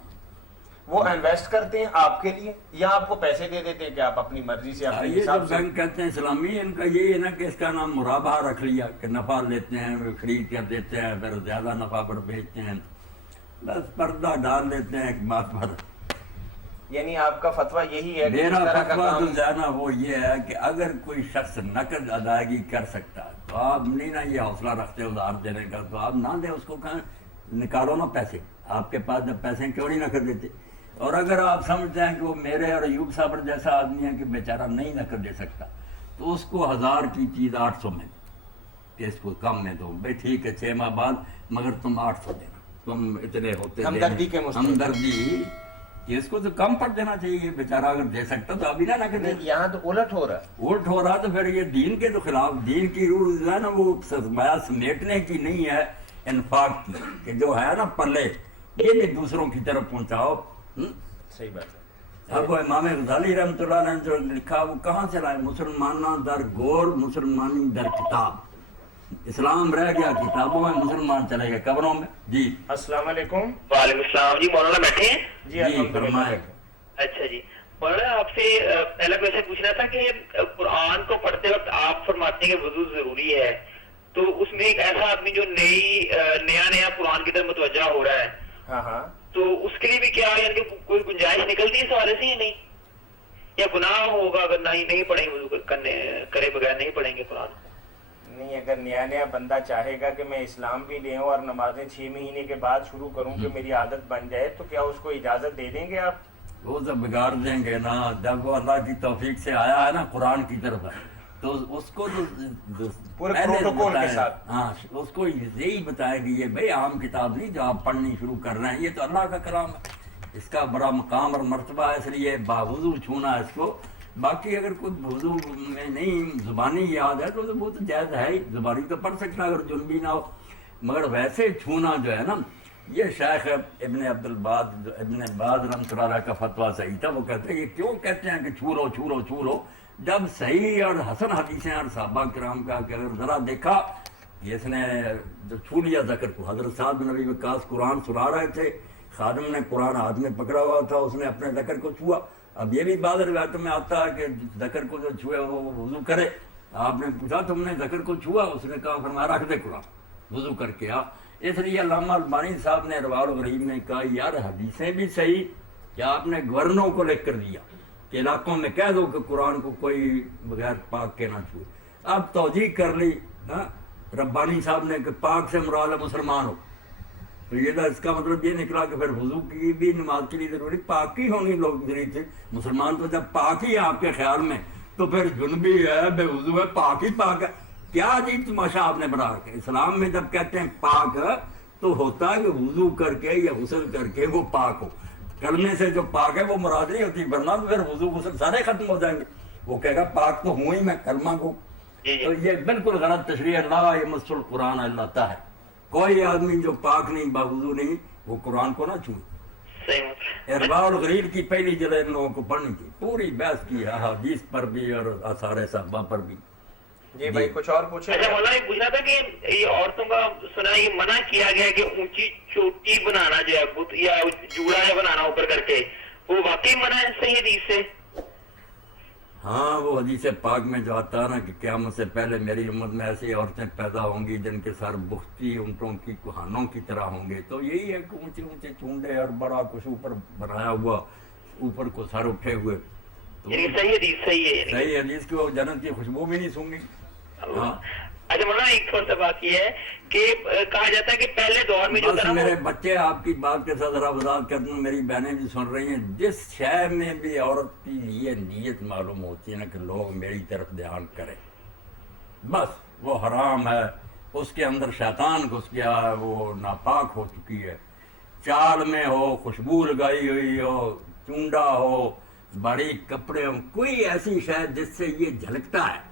وہ انویسٹ کرتے ہیں آپ کے لیے یا آپ کو پیسے دے دیتے ہیں کہ آپ اپنی مرضی سے اپنے یہ حساب جو سے. بینک کہتے ہیں اسلامی، ان کا یہ ہے نا کہ اس کا نام مرابہ رکھ لیا کہ نفع لیتے ہیں، خرید کر دیتے ہیں، پھر زیادہ نفع پر بیچتے ہیں، بس پردہ ڈال دیتے ہیں ایک بات پر. یعنی آپ کا فتویٰ یہی ہے کہ میرا اس طرح کا فتویٰ تو کام. زیادہ وہ یہ ہے کہ اگر کوئی شخص نقد ادائیگی کر سکتا ہے تو آپ نہیں نا یہ حوصلہ رکھتے ادھار دینے کا، تو آپ نہ دیں اس کو، کہیں نکالو نا پیسے. آپ کے پاس جب پیسے کیوں نہیں نقد دیتے؟ اور اگر آپ سمجھتے ہیں کہ وہ میرے اور ایوب صابر جیسا آدمی ہے کہ بیچارہ نہیں نقد دے سکتا، تو اس کو 1000 کی چیز 800 میں کہ اس کو کم میں دو، بھائی ٹھیک ہے 6 ماہ بعد مگر تم 800 دینا، تم اتنے ہوتے ہمدردی کے مستحق، ہمدردی کہ اس کو تو کم پر دینا چاہیے، بیچارہ اگر دے سکتا تو ابھی نہ کہ دے، یہاں تو الٹ ہو رہا ہے، الٹ ہو رہا تو پھر یہ دین کے تو خلاف، دین کی روح جو ہے نا وہ سرمایہ سمیٹنے کی نہیں ہے، انفاق کی، کہ جو ہے نا پلے یہ بھی دوسروں کی طرف پہنچاؤ۔ صحیح بات ہے۔ اب وہ امام غزالی رحمۃ اللہ علیہ نے جو لکھا وہ کہاں سے لائے؟ مسلمانہ در گور مسلمانی در کتاب، اسلام رہ گیا کتابوں میں، مسلمان چلے گئے قبروں میں۔ جی السلام علیکم۔ وعلیکم السلام جی، مولانا بیٹھے ہیں؟ جی الحمدللہ۔ فرمائے۔ اچھا جی مولانا، آپ سے پہلا کوشچن پوچھنا تھا کہ قرآن کو پڑھتے وقت آپ فرماتے ہیں کہ وضو ضروری ہے، تو اس میں ایک ایسا آدمی جو نیا قرآن کی طرف متوجہ ہو رہا ہے، ہاں ہاں، تو اس کے لیے بھی کیا یعنی کہ کوئی گنجائش نکلتی ہے اس حوالے سے یا نہیں، یا گناہ ہوگا اگر نہیں پڑھیں گے وضو کرے بغیر نہیں پڑھیں گے قرآن؟ نہیں، اگر نیا بندہ چاہے گا کہ میں اسلام بھی لے اور نمازیں 6 مہینے کے بعد شروع کروں کہ میری عادت بن جائے، تو کیا اس کو اجازت دے دیں گے آپ؟ وہ تو بگاڑ دیں گے نا، جب وہ اللہ کی توفیق سے آیا ہے نا قرآن کی طرف تو اس کو تو پورے پہلے پروٹوکول کے بتائے، ساتھ۔ ہاں اس کو یہی بتائے کہ یہ بھائی عام کتاب نہیں جو آپ پڑھنی شروع کر رہے ہیں، یہ تو اللہ کا کلام ہے، اس کا بڑا مقام اور مرتبہ ہے، اس لیے باوضو چھونا ہے اس کو۔ باقی اگر کوئی وضو میں نہیں زبانی یاد ہے تو وہ تو جائز ہے ہی، زبانی تو پڑھ سکتا اگر جنبی نہ ہو، مگر ویسے چھونا جو ہے نا، یہ شیخ ابن عبد الباد ابن باز رحمۃ اللہ علیہ کا فتویٰ صحیح تھا، وہ کہتے ہیں یہ کیوں کہتے ہیں کہ چھو لو، جب صحیح اور حسن حدیثیں اور صحابہ کرام کا کہ اگر ذرا دیکھا کہ اس نے جو چھو لیا ذکر کو، حضرت سعد بن نبی وقاص قرآن سنا رہے تھے، خادم نے قرآن ہاتھ میں پکڑا ہوا تھا، اس نے اپنے ذکر کو چھوا۔ اب یہ بھی بعض روایتوں میں آتا ہے کہ ذکر کو جو چھوئے وہ وضو کرے، آپ نے پوچھا تم نے ذکر کو چھوا؟ اس نے کہا فرمایا رکھ دے قرآن، وضو کر کے آ۔ اس لیے علامہ البانی صاحب نے رواه الغریب میں کہا یار حدیثیں بھی صحیح کہ آپ نے گورنوں کو لکھ کر دیا کہ علاقوں میں کہہ دو کہ قرآن کو کوئی بغیر پاک کے نہ چھوئے، اب توجیہ کر لی ربانی صاحب نے کہ پاک سے مراد مسلمان ہو، تو یہ تو اس کا مطلب یہ نکلا کہ پھر وضو کی بھی نماز کے لیے ضروری پاک ہی ہونی لوگ ضروری تھے، مسلمان تو جب پاک ہی ہے آپ کے خیال میں تو پھر جنبی ہے بے وضو ہے پاک ہی پاک ہے، کیا عجیب تماشا آپ نے بنا رکھا ہے۔ اسلام میں جب کہتے ہیں پاک ہے تو ہوتا ہے کہ وضو کر کے یا غسل کر کے وہ پاک ہو، کلمے سے جو پاک ہے وہ مراد نہیں ہوتی، ورنہ تو پھر وضو غسل سارے ختم ہو جائیں گے، وہ کہے گا پاک تو ہوں ہی میں کلمہ کو، تو یہ بالکل غلط تشریح ہے، لا یمس القرآن الا طاہر، کوئی آدمی جو پاک نہیں باوضو نہیں وہ قرآن کو نہ چھوئے۔ ارواح الغریب کی پہلی جلد ان لوگوں کو پڑھنی تھی، پوری بحث کی ہے حدیث پر بھی اور آثار صحابہ پر بھی۔ جی بھائی کچھ اور پوچھیں؟ اچھا مولانا یہ پوچھنا تھا کہ یہ عورتوں کا سنا یہ منع کیا گیا کہ اونچی چوٹی بنانا جو ہے بت یا جوڑا ہے بنانا اوپر کر کے، وہ واقعی منع ہے صحیح حدیث سے؟ ہاں وہ حدیث پاک میں جو آتا ہے نا کہ قیامت سے پہلے میری امت میں ایسی عورتیں پیدا ہوں گی جن کے سر بختی اونٹوں کی کوہانوں کی طرح ہوں گے، تو یہی ہے کہ اونچے اونچے چونڈے اور بڑا کچھ اوپر بنایا ہوا، اوپر کو سر اٹھے ہوئے، تو یعنی صحیح حدیث صحیح ہے یعنی؟ صحیح حدیث کی وہ جنت کی خوشبو بھی نہیں سونگی۔ ہاں اچھا مولانا ایک تھوڑا سا بات یہ ہے کہ کہا جاتا ہے کہ پہلے دور میں جو بس تھا میرے بچے آپ کی بات کے ساتھ ذرا وضاحت کر دوں، میری بہنیں بھی سن رہی ہیں، جس شہر میں بھی عورت کی یہ نیت معلوم ہوتی ہے نا کہ لوگ میری طرف دھیان کریں، بس وہ حرام ہے، اس کے اندر شیطان گھس گیا ہے، وہ ناپاک ہو چکی ہے، چال میں ہو، خوشبو لگائی ہوئی ہو، چونڈا ہو، بڑی کپڑے ہوں، کوئی ایسی شاید جس سے یہ جھلکتا ہے،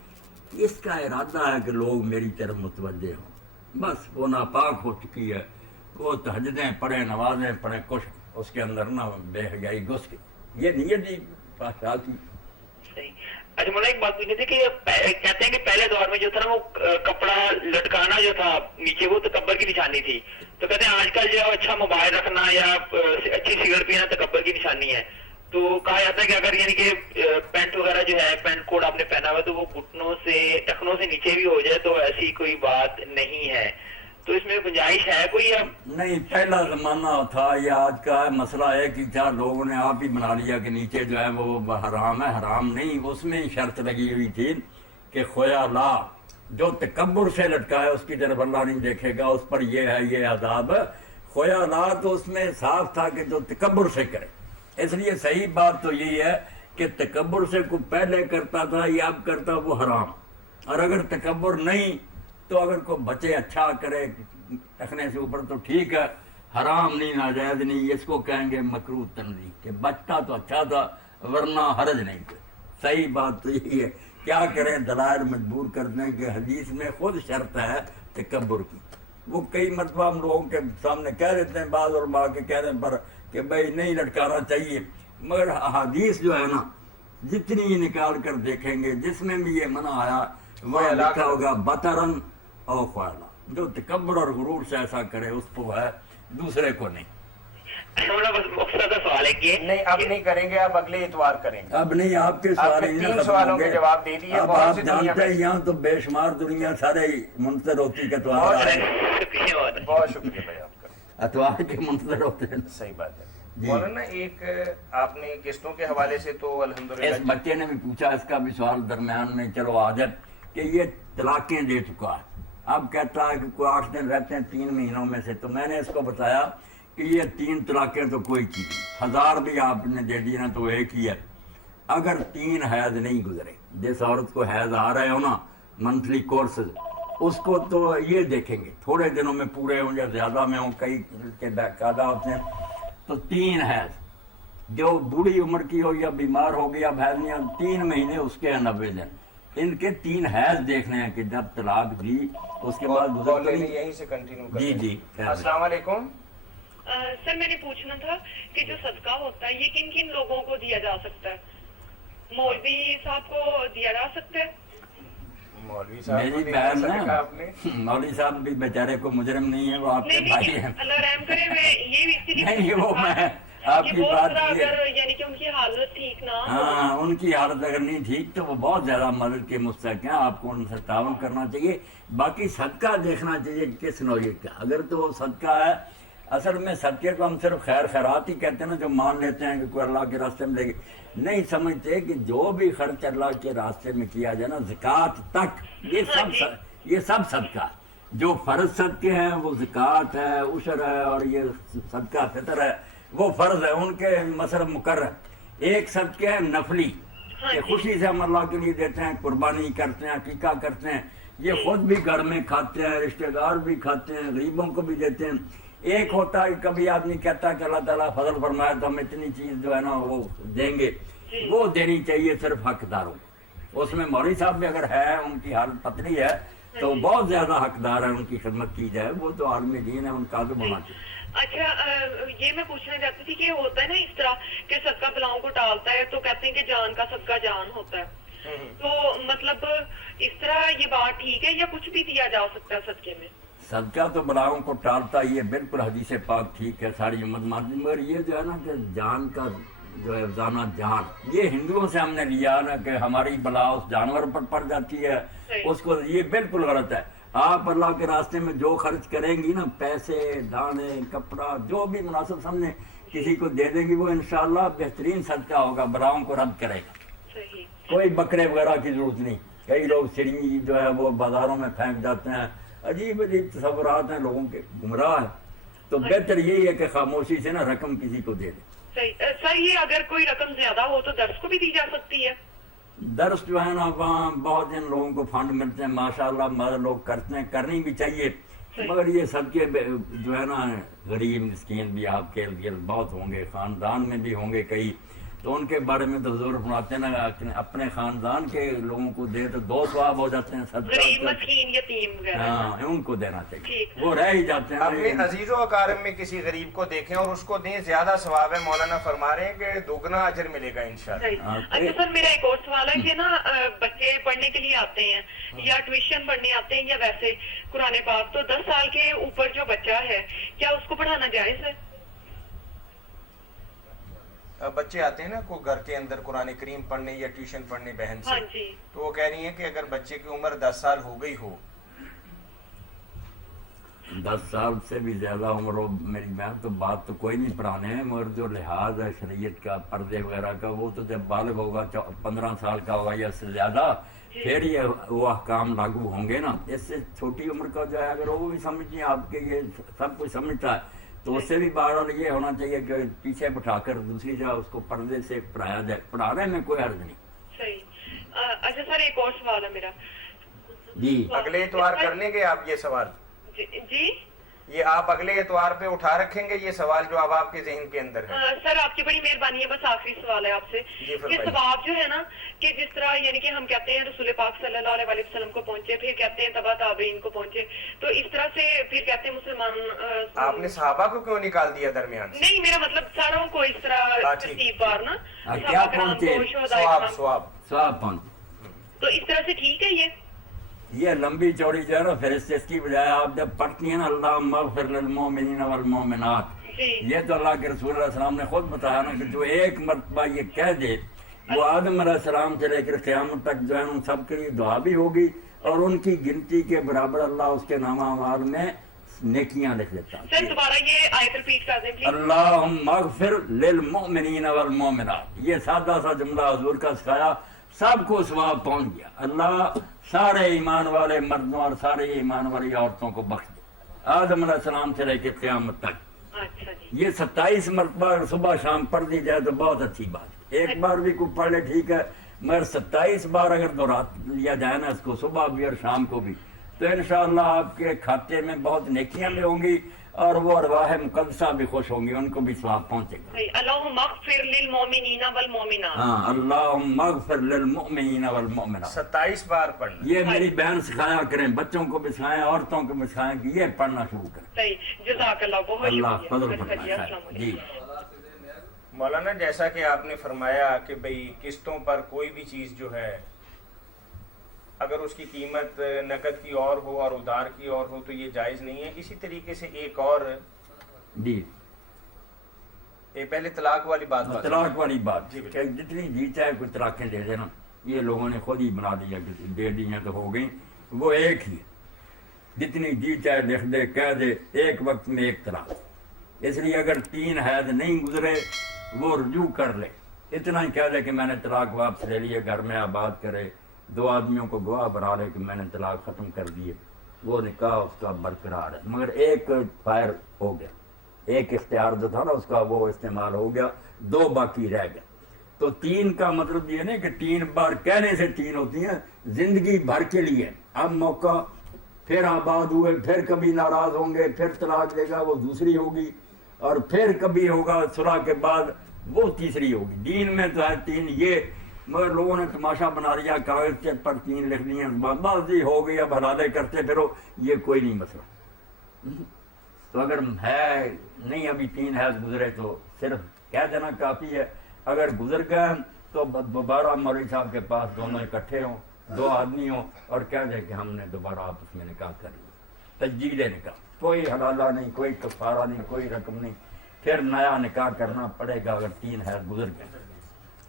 اس کا ارادہ ہے کہ لوگ میری طرف متوجہ ہوں، بس وہ ناپاک ہو چکی ہے، وہ تہجدیں پڑھیں نمازیں پڑھیں کچھ اس کے اندر نہ بے حیائی گھس گئی، یہ نیت ہی فحشا کی۔ صحیح۔ اچھا مولانا ایک بات پوچھنی تھی کہ کہتے ہیں کہ پہلے دور میں جو تھا نا وہ کپڑا لٹکانا جو تھا نیچے وہ تکبر کی نشانی تھی، تو کہتے ہیں آج کل جو ہے اچھا موبائل رکھنا یا اچھی سگریٹ پینا تکبر کی نشانی ہے، تو کہا جاتا ہے کہ اگر یعنی کہ پینٹ وغیرہ جو ہے پینٹ کوٹ آپ نے پہنا ہوا تو وہ گھٹنوں سے ٹخنوں سے نیچے بھی ہو جائے تو ایسی کوئی بات نہیں ہے، تو اس میں گنجائش ہے کوئی؟ اب نہیں، پہلا زمانہ تھا، یہ آج کا مسئلہ ہے کہ کیا لوگوں نے آپ ہی بنا لیا کہ نیچے جو ہے وہ حرام ہے، حرام نہیں، اس میں شرط لگی ہوئی تھی کہ خویا لا جو تکبر سے لٹکا ہے اس کی طرف اللہ نہیں دیکھے گا، اس پر یہ ہے یہ عذاب، خویا لا تو اس میں صاف تھا کہ جو تکبر سے کرے، اس لیے صحیح بات تو یہی ہے کہ تکبر سے کوئی پہلے کرتا تھا یا اب کرتا وہ حرام، اور اگر تکبر نہیں تو اگر کوئی بچے اچھا کرے رکھنے سے اوپر تو ٹھیک ہے، حرام نہیں، ناجائز نہیں، اس کو کہیں گے مکروہ تنزیہ، کہ بچتا تو اچھا تھا ورنہ حرج نہیں تھا۔ صحیح بات تو یہی ہے، کیا کریں دلائل مجبور کر دیں کہ حدیث میں خود شرط ہے تکبر کی۔ وہ کئی مرتبہ ہم لوگوں کے سامنے کہہ دیتے ہیں، بعض علماء کے کہنے پر کہ بھائی نہیں لٹکانا چاہیے، مگر حدیث جو ہے نا جتنی نکال کر دیکھیں گے جس میں بھی یہ منع آیا وہ لکھا ہوگا بطرن او خوالا، جو تکبر اور غرور سے ایسا کرے اس کو ہے، دوسرے کو نہیں۔ سوال ہے کہ نہیں اب نہیں کریں گے، اب اگلے اتوار کریں گے۔ اب نہیں، آپ کے آپ نے سوال 3 سوالوں کے جواب دے دیے، اب بہت آپ سی دنیا جانتے ہیں میں یہاں تو بے شمار دنیا سارے منتظر ہوتی کہ اتوار بہت آئے، بہت شکریہ بھائی آپ کا، اتوار کے منتظر ہوتے ہیں۔ صحیح بات ہے۔ جی۔ مولانا ایک آپ نے قسطوں کے حوالے سے تو اس الحمدللہ بچے نے بھی پوچھا، اس کا بھی سوال درمیان میں چلو عادت کہ یہ طلاقیں دے چکا ہے، اب کہتا ہے کہ کوئی 8 دن رہتے ہیں 3 مہینوں میں سے، تو میں نے اس کو بتایا کہ یہ 3 طلاقیں تو کوئی چیز نہیں، 1000 بھی آپ نے دے دی نا تو ایک ہی ہے۔ اگر 3 حیض نہیں گزرے، جس عورت کو حیض آ رہے ہو نا منتھلی کورسز، اس کو تو یہ دیکھیں گے تھوڑے دنوں میں پورے ہوں یا زیادہ میں ہوں، کئی کے باقاعدہ ہوتے ہیں، تو 3 حیض، جو بوڑھی عمر کی ہو یا بیمار ہو گئی اب حیض نہیں، 3 مہینے اس کے 90 دن، ان کے 3 حیض دیکھنے ہیں کہ جب طلاق دی اس کے بعد گزرتے یہیں سے کنٹینیو کریں۔ جی جی خیر۔ السلام علیکم۔ سر میں نے پوچھنا تھا کہ جو صدقہ ہوتا ہے یہ کن کن لوگوں کو دیا جا سکتا ہے؟ مولوی صاحب کو دیا جا سکتا ہے؟ مولوی صاحب کو میری نہیں بہن کہا نا آپ نے؟ مولوی صاحب بھی بیچارے کو مجرم نہیں ہے، وہ آپ کے نہیں بھائی نہیں ہیں۔ اللہ رحم کرے، میں یہ بھی اسی لیے نہیں وہ میں آپ کہ کی بہت بات زیادہ یہ، اگر یعنی کہ ان کی حالت ٹھیک نہ ہو۔ ہاں ان کی حالت اگر نہیں ٹھیک تو وہ بہت زیادہ مدد کے مستحق ہیں، آپ کو ان سے تعاون کرنا چاہیے۔ باقی صدقہ دیکھنا چاہیے کس نوعیت کا، اگر تو وہ صدقہ ہے، اصل میں صدقے کو ہم صرف خیر خیرات ہی کہتے ہیں نا، جو مان لیتے ہیں کہ کوئی اللہ کے راستے میں لے گے، نہیں سمجھتے کہ جو بھی خرچ اللہ کے راستے میں کیا جائے نا زکوٰۃ تک، یہ سب صدقہ ہے۔ جو فرض صدقے ہیں وہ زکوٰۃ ہے، عشر ہے، اور یہ صدقہ فطر ہے وہ فرض ہے، ان کے مصرف مقرر۔ ایک صدقے ہے نفلی کہ خوشی سے ہم اللہ کے لیے دیتے ہیں، قربانی کرتے ہیں، عقیقہ کرتے ہیں، یہ خود بھی گھر میں کھاتے ہیں، رشتہ دار بھی کھاتے ہیں، غریبوں کو بھی دیتے ہیں۔ ایک ہوتا ہے کبھی آدمی کہتا ہے کہ اللہ تعالیٰ فضل فرمایا تو ہم اتنی چیز جو ہے نا وہ دیں گے، وہ دینی چاہیے صرف حقداروں۔ اس میں مولوی صاحب بھی اگر ہے، ان کی حالت پتلی ہے تو بہت زیادہ حقدار ہے، ان کی خدمت کی جائے، وہ تو عالم دین ہے، ان کا بھی ہونا چاہیے۔ اچھا یہ میں پوچھنا چاہتی تھی کہ ہوتا ہے نا اس طرح کہ صدقہ بلاؤں کو ٹالتا ہے تو کہتے ہیں کہ جان کا صدقہ جان ہوتا ہے، تو مطلب اس طرح یہ بات ٹھیک ہے یا کچھ بھی دیا جا سکتا ہے صدقے میں؟ صدقہ تو بلاؤں کو ٹالتا، یہ بالکل حدیث پاک ٹھیک ہے، ساری امت مانتی، مگر یہ جو ہے نا کہ جان کا جو ہے افزانہ جان، یہ ہندوؤں سے ہم نے لیا نا کہ ہماری بلا اس جانور پر پڑ جاتی ہے، اس کو، یہ بالکل غلط ہے۔ آپ اللہ کے راستے میں جو خرچ کریں گی نا، پیسے، دانے، کپڑا، جو بھی مناسب سمجھیں کسی کو دے دیں گی، وہ انشاءاللہ بہترین صدقہ ہوگا، بلاؤں کو رد کرے گا۔ کوئی بکرے وغیرہ کی ضرورت نہیں۔ کئی لوگ سرنگی جو ہے وہ بازاروں میں پھینک جاتے ہیں، عجیب عجیب تصورات ہیں لوگوں کے، گمراہ ہیں، تو بہتر یہی ہے کہ خاموشی سے نا رقم کسی کو دے دیں۔ سر یہ اگر کوئی رقم زیادہ ہو تو درس کو بھی دی جا سکتی ہے؟ درس جو ہے نا وہاں بہت جن لوگوں کو فنڈ ملتے ہیں، ماشاءاللہ ہمارے لوگ کرتے ہیں، کرنی بھی چاہیے، مگر یہ سب کے جو ہے نا غریب مسکین بھی آپ کے ارد بہت ہوں گے، خاندان میں بھی ہوں گے کئی، تو ان کے بارے میں تو ضرور فرماتے ہیں نا اپنے خاندان کے لوگوں کو دے تو 2 ثواب ہو جاتے ہیں، غریب مسکین یتیم وغیرہ، ہاں ان کو دینا چاہیے، وہ رہ ہی جاتے ہیں۔ اپنے عزیز و اقارب میں کسی غریب کو دیکھیں اور اس کو دیں، زیادہ ثواب ہے، مولانا فرما رہے ہیں کہ 2 اجر ملے گا انشاءاللہ۔ اچھا سر میرا ایک اور سوال ہے کہ نا بچے پڑھنے کے لیے آتے ہیں یا ٹیوشن پڑھنے آتے ہیں یا ویسے قرآن پاک، تو 10 سال کے اوپر جو بچہ ہے کیا اس کو پڑھانا جائز ہے؟ بچے آتے ہیں نا کو گھر کے اندر قرآن کریم پڑھنے یا ٹیوشن پڑھنے بہن سے، تو وہ کہہ رہی ہیں کہ اگر بچے کی عمر 10 سال ہو گئی ہو، 10 سال سے بھی زیادہ عمر ہو میری بہن، تو بات تو کوئی نہیں پڑھانے ہیں، مگر جو لحاظ ہے شریعت کا، پردے وغیرہ کا، وہ تو جب بالغ ہوگا 15 سال کا ہوگا یا اس سے زیادہ، پھر یہ وہ احکام لاگو ہوں گے نا۔ اس سے چھوٹی عمر کا جو ہے اگر وہ بھی سمجھیں، آپ کے یہ سب کچھ سمجھتا ہے تو اس سے بھی بہرحال یہ ہونا چاہیے کہ پیچھے بٹھا کر دوسری جگہ اس کو پردے سے پڑھایا جائے. پڑھانے میں کوئی حرج نہیں. صحیح. اچھا سر ایک اور سوال ہے میرا. جی اگلے اتوار کر لیں گے آپ یہ سوال؟ جی یہ آپ اگلے اتوار پہ اٹھا رکھیں گے یہ سوال جو اب آپ کے ذہن کے اندر ہے؟ سر آپ کی بڑی مہربانی ہے, بس آخری سوال ہے آپ سے. یہ ثواب جو ہے نا کہ جس طرح یعنی کہ ہم کہتے ہیں رسول پاک صلی اللہ علیہ وسلم کو پہنچے, پھر کہتے ہیں تبع تابعین کو پہنچے, تو اس طرح سے پھر کہتے ہیں مسلمان. آپ نے صحابہ کو کیوں نکال دیا درمیان سے؟ نہیں میرا مطلب ساروں کو اس طرح ترتیب وار نا, کیا پہنچے؟ سواب پہنچے. تو اس طرح سے ٹھیک ہے یہ لمبی چوڑی جو ہے نا فہرست, اس کی بجائے آپ جب پڑھتی ہیں نا اللہم اغفر للمؤمنین والمؤمنات, یہ تو اللہ کے رسول علیہ السلام نے خود بتایا نا کہ جو ایک مرتبہ یہ کہہ دے وہ آدم علیہ السلام سے لے کر قیامت تک جو ہے ان سب کے لیے دعا بھی ہوگی اور ان کی گنتی کے برابر اللہ اس کے نامہ اعمال میں نیکیاں لکھ دیتا. سر دوبارہ یہ آیت ریپیٹ کر دیں پلیز. اللہم اغفر للمؤمنین والمؤمنات, یہ سادہ سا جملہ حضور کا سکھایا, سب کو ثواب پہنچ گیا. اللہ سارے ایمان والے مردوں اور سارے ایمان والی عورتوں کو بخش دے, آدم علیہ السلام سے لے کے قیامت تک. اچھا جی. یہ 27 مرتبہ اگر صبح شام پڑھ دی جائے تو بہت اچھی بات. ایک بار بھی کوئی پڑھ لے ٹھیک ہے, مگر 27 بار اگر دہرا لیا جائے نا اس کو صبح بھی اور شام کو بھی, تو انشاءاللہ آپ کے کھاتے میں بہت نیکیاں بھی ہوں گی اور وہ ارواح مقدسہ بھی خوش ہوں گی, ان کو بھی ثواب پہنچے گا. اللہم اغفر للمؤمنین والمؤمنات. ہاں اللہم اغفر للمؤمنین والمؤمنات 27 بار پڑھنا. یہ میری بہن سکھایا کریں, بچوں کو بھی سکھائیں, عورتوں کو بھی سکھائیں کہ یہ پڑھنا شروع کریں. صحیح, جزاک اللہ, بہت اللہ شکریہ. فضل فرمائے. جی مولانا جیسا کہ آپ نے فرمایا کہ بھئی قسطوں پر کوئی بھی چیز جو ہے اگر اس کی قیمت نقد کی اور ہو اور ادھار کی اور ہو تو یہ جائز نہیں ہے. اسی طریقے سے ایک اور جی پہلے طلاق والی بات طلاق والی بات کہ جتنی جی چاہے کوئی طلاقیں دے دینا, یہ لوگوں نے خود ہی بنا دیا کہ دے دی ہیں تو ہو گئی, وہ ایک ہی جتنی جی چاہے لکھ دے کہہ دے ایک وقت میں ایک طلاق. اس لیے اگر 3 حید نہیں گزرے وہ رجوع کر لے, اتنا ہی کہہ دے کہ میں نے طلاق واپس لے لیے, گھر میں آباد کرے, 2 آدمیوں کو گواہ بنا لے کہ میں نے طلاق ختم کر دیے, وہ نکاح اس کا برقرار ہے. مگر ایک فائر ہو گیا, ایک اختیار جو تھا نا اس کا وہ استعمال ہو گیا, 2 باقی رہ گیا. تو 3 کا مطلب یہ نہیں کہ 3 بار کہنے سے 3 ہوتی ہیں, زندگی بھر کے لیے. اب موقع پھر آباد ہوئے, پھر کبھی ناراض ہوں گے, پھر طلاق دے گا وہ دوسری ہوگی, اور پھر کبھی ہوگا صلح کے بعد وہ تیسری ہوگی. دین میں تو ہے 3 یہ, مگر لوگوں نے تماشا بنا لیا, کاغذ چٹ پر 3 لکھ دیے, بازی ہو گئی, اب حلالے کرتے پھرو, یہ کوئی نہیں مسئلہ. تو اگر ہے نہیں ابھی 3 حیض گزرے تو صرف کہہ دینا کافی ہے. اگر گزر گئے تو دوبارہ مولوی صاحب کے پاس دونوں اکٹھے ہوں, 2 آدمی ہوں, اور کہہ دیں کہ ہم نے دوبارہ آپس میں نکاح کر لیا, تجدید نکاح, کوئی حلالہ نہیں, کوئی کفارہ نہیں, کوئی رقم نہیں, پھر نیا نکاح کرنا پڑے گا اگر 3 حیض گزر گئے.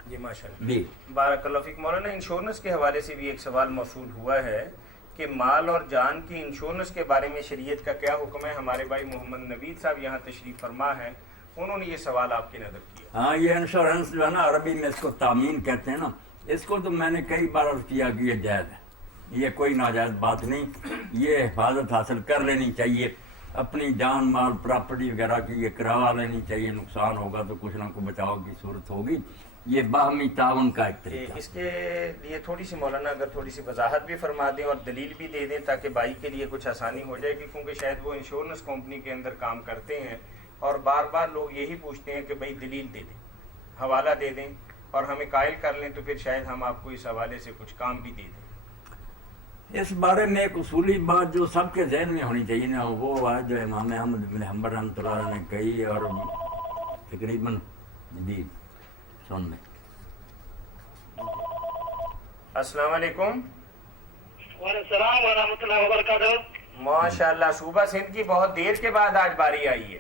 جی ماشاءاللہ, بارک اللہ فیک. مولانا انشورنس کے حوالے سے بھی ایک سوال موصول ہوا ہے کہ مال اور جان کی انشورنس کے بارے میں شریعت کا کیا حکم ہے. ہمارے بھائی محمد نوید صاحب یہاں تشریف فرما ہے, انہوں نے یہ سوال آپ کی نظر کیا. ہاں یہ انشورنس جو ہے نا عربی میں اس کو تامین کہتے ہیں نا, اس کو تو میں نے کئی بار عرض کیا کہ یہ جائز ہے, یہ کوئی ناجائز بات نہیں, یہ حفاظت حاصل کر لینی چاہیے, اپنی جان مال پراپرٹی وغیرہ کی یہ کروا لینی چاہیے. نقصان ہوگا تو کچھ نہ کچھ بچاؤ کی صورت ہوگی, یہ باہمی تعاون کا ایک طریقہ. اس کے لیے تھوڑی سی مولانا اگر تھوڑی سی وضاحت بھی فرما دیں اور دلیل بھی دے دیں تاکہ بھائی کے لیے کچھ آسانی ہو جائے گی, کیونکہ شاید وہ انشورنس کمپنی کے اندر کام کرتے ہیں اور بار بار لوگ یہی پوچھتے ہیں کہ بھائی دلیل دے دیں, حوالہ دے دیں اور ہمیں قائل کر لیں, تو پھر شاید ہم آپ کو اس حوالے سے کچھ کام بھی دے دیں. اس بارے میں ایک اصولی بات جو سب کے ذہن میں ہونی چاہیے نا, وہ ہے جو امام احمد بن حنبل رحمۃ اللہ علیہ نے کہی, اور تقریباً جی سن لیں. السلام علیکم. وعلیکم السلام ورحمۃ اللہ وبرکاتہ. ماشاءاللہ, صوبہ سندھ کی بہت دیر کے بعد آج باری آئی ہے.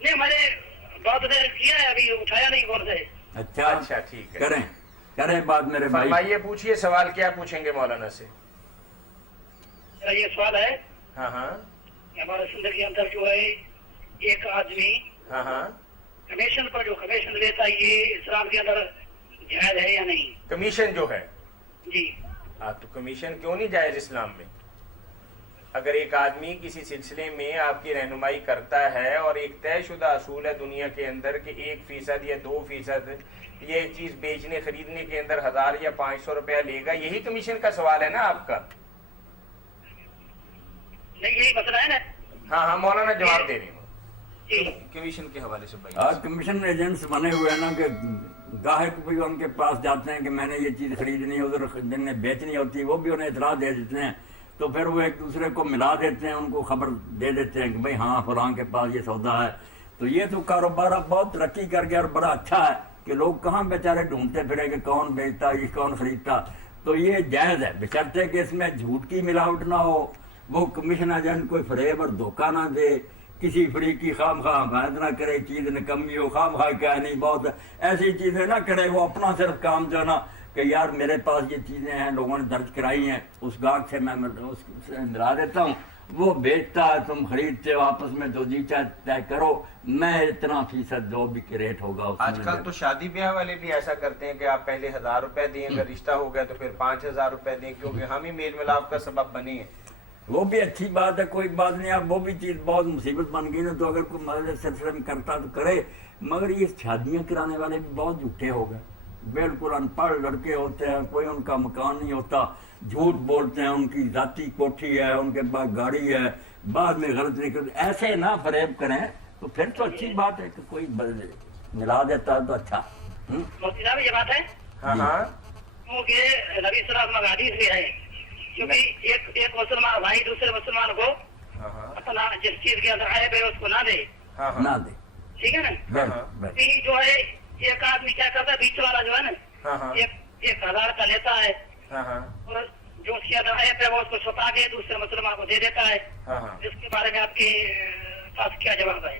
نہیں میں نے بات کیا ہے, ابھی اٹھایا نہیں کال سے. اچھا ٹھیک ہے, کریں بات میرے بھائی. فرمائیے, پوچھیے سوال کیا پوچھیں گے مولانا سے. یہ سوال ہے, ہاں ہمارے سندھ کے اندر جو ہے ایک آدمی ہاں کمیشن پر جو کمیشن لیتا ہے, یہ اسلام کے اندر جائز ہے یا نہیں؟ کمیشن جو ہے جی تو کمیشن کیوں نہیں جائز اسلام میں؟ اگر ایک آدمی کسی سلسلے میں آپ کی رہنمائی کرتا ہے اور ایک طے شدہ اصول ہے دنیا کے اندر کہ 1% یا 2% یہ ایک چیز بیچنے خریدنے کے اندر 1000 یا 500 روپیہ لے گا, یہی کمیشن کا سوال ہے نا آپ کا؟ نہیں یہی مسئلہ ہے نا. ہاں ہاں مولانا جواب دے رہے ہوں کمیشن کے حوالے سے. آج کمیشن ایجنٹس بنے ہوئے ہیں نا کہ گاہک بھی ان کے پاس جاتے ہیں کہ میں نے یہ چیز خریدنی ہے, ادھر جن نے بیچنی ہوتی ہے وہ بھی انہیں اطلاع دے دیتے ہیں, تو پھر وہ ایک دوسرے کو ملا دیتے ہیں, ان کو خبر دے دیتے ہیں کہ بھئی ہاں فلاں کے پاس یہ سودا ہے. تو یہ تو کاروبار اب بہت ترقی کر گیا اور بڑا اچھا ہے کہ لوگ کہاں بیچارے ڈھونڈتے پھرے کہ کون بیچتا یہ کون خریدتا. تو یہ جائز ہے بشرطے کہ اس میں جھوٹ کی ملاوٹ نہ ہو, وہ کمیشن ایجنٹ کوئی فریب اور دھوکہ نہ دے, کسی فریق کی خام خواہ حمایت نہ کرے, چیز نکمی ہو خام خواہ کیا نہیں بہت ایسی چیزیں نہ کرے. وہ اپنا صرف کام جو ہے نا کہ یار میرے پاس یہ چیزیں ہیں لوگوں نے درج کرائی ہیں, اس گاہک سے میں اس سے ملا دیتا ہوں, وہ بیچتا ہے تم خریدتے ہو آپس میں جو جی طے کرو, میں اتنا فیصد جو بھی ریٹ ہوگا. آج کل تو شادی بیاہ والے بھی ایسا کرتے ہیں کہ آپ پہلے 1000 روپے دیں, اگر رشتہ ہو گیا تو پھر 5000 روپے دیں, کیونکہ ہم ہی میل ملاپ کا سبب بنے ہیں. وہ بھی اچھی بات ہے, کوئی بات نہیں. اب وہ بھی چیز بہت مصیبت بن گئی نا, تو اگر کوئی مدد سلسلے میں کرتا تو کرے, مگر یہ شادیاں کرانے والے بھی بہت جھوٹے ہو گئے, بالکل ان پڑھ لڑکے ہوتے ہیں, کوئی ان کا مکان نہیں ہوتا, جھوٹ بولتے ہیں, ان کی ذاتی کوٹھی ہے, ان کے پاس گاڑی ہے, بعد میں غلط نکل. ایسے نہ فریب کریں تو پھر تو اچھی بات ہے کہ کوئی ملا دیتا ہے تو اچھا. مفتی صاحب یہ بات ہے ہاں ہاں کیونکہ نبی صلی اللہ علیہ وسلم حدیث بھی ہے کیونکہ ایک مسلمان بھائی دوسرے مسلمان کو اپنا جس چیز کے اندر عیب ہے اس کو نہ دے, نہ دے. ٹھیک ہے نا. جو ہے ایک آدمی کیا کرتا ہے, بیچ والا جو ہے نا 1000 کا لیتا ہے اور جو اس کے اندر عیب ہے وہ اس کو چھپا کے دوسرے مسلمان کو دے دیتا ہے. اس کے بارے میں آپ کے پاس کیا جواب ہے؟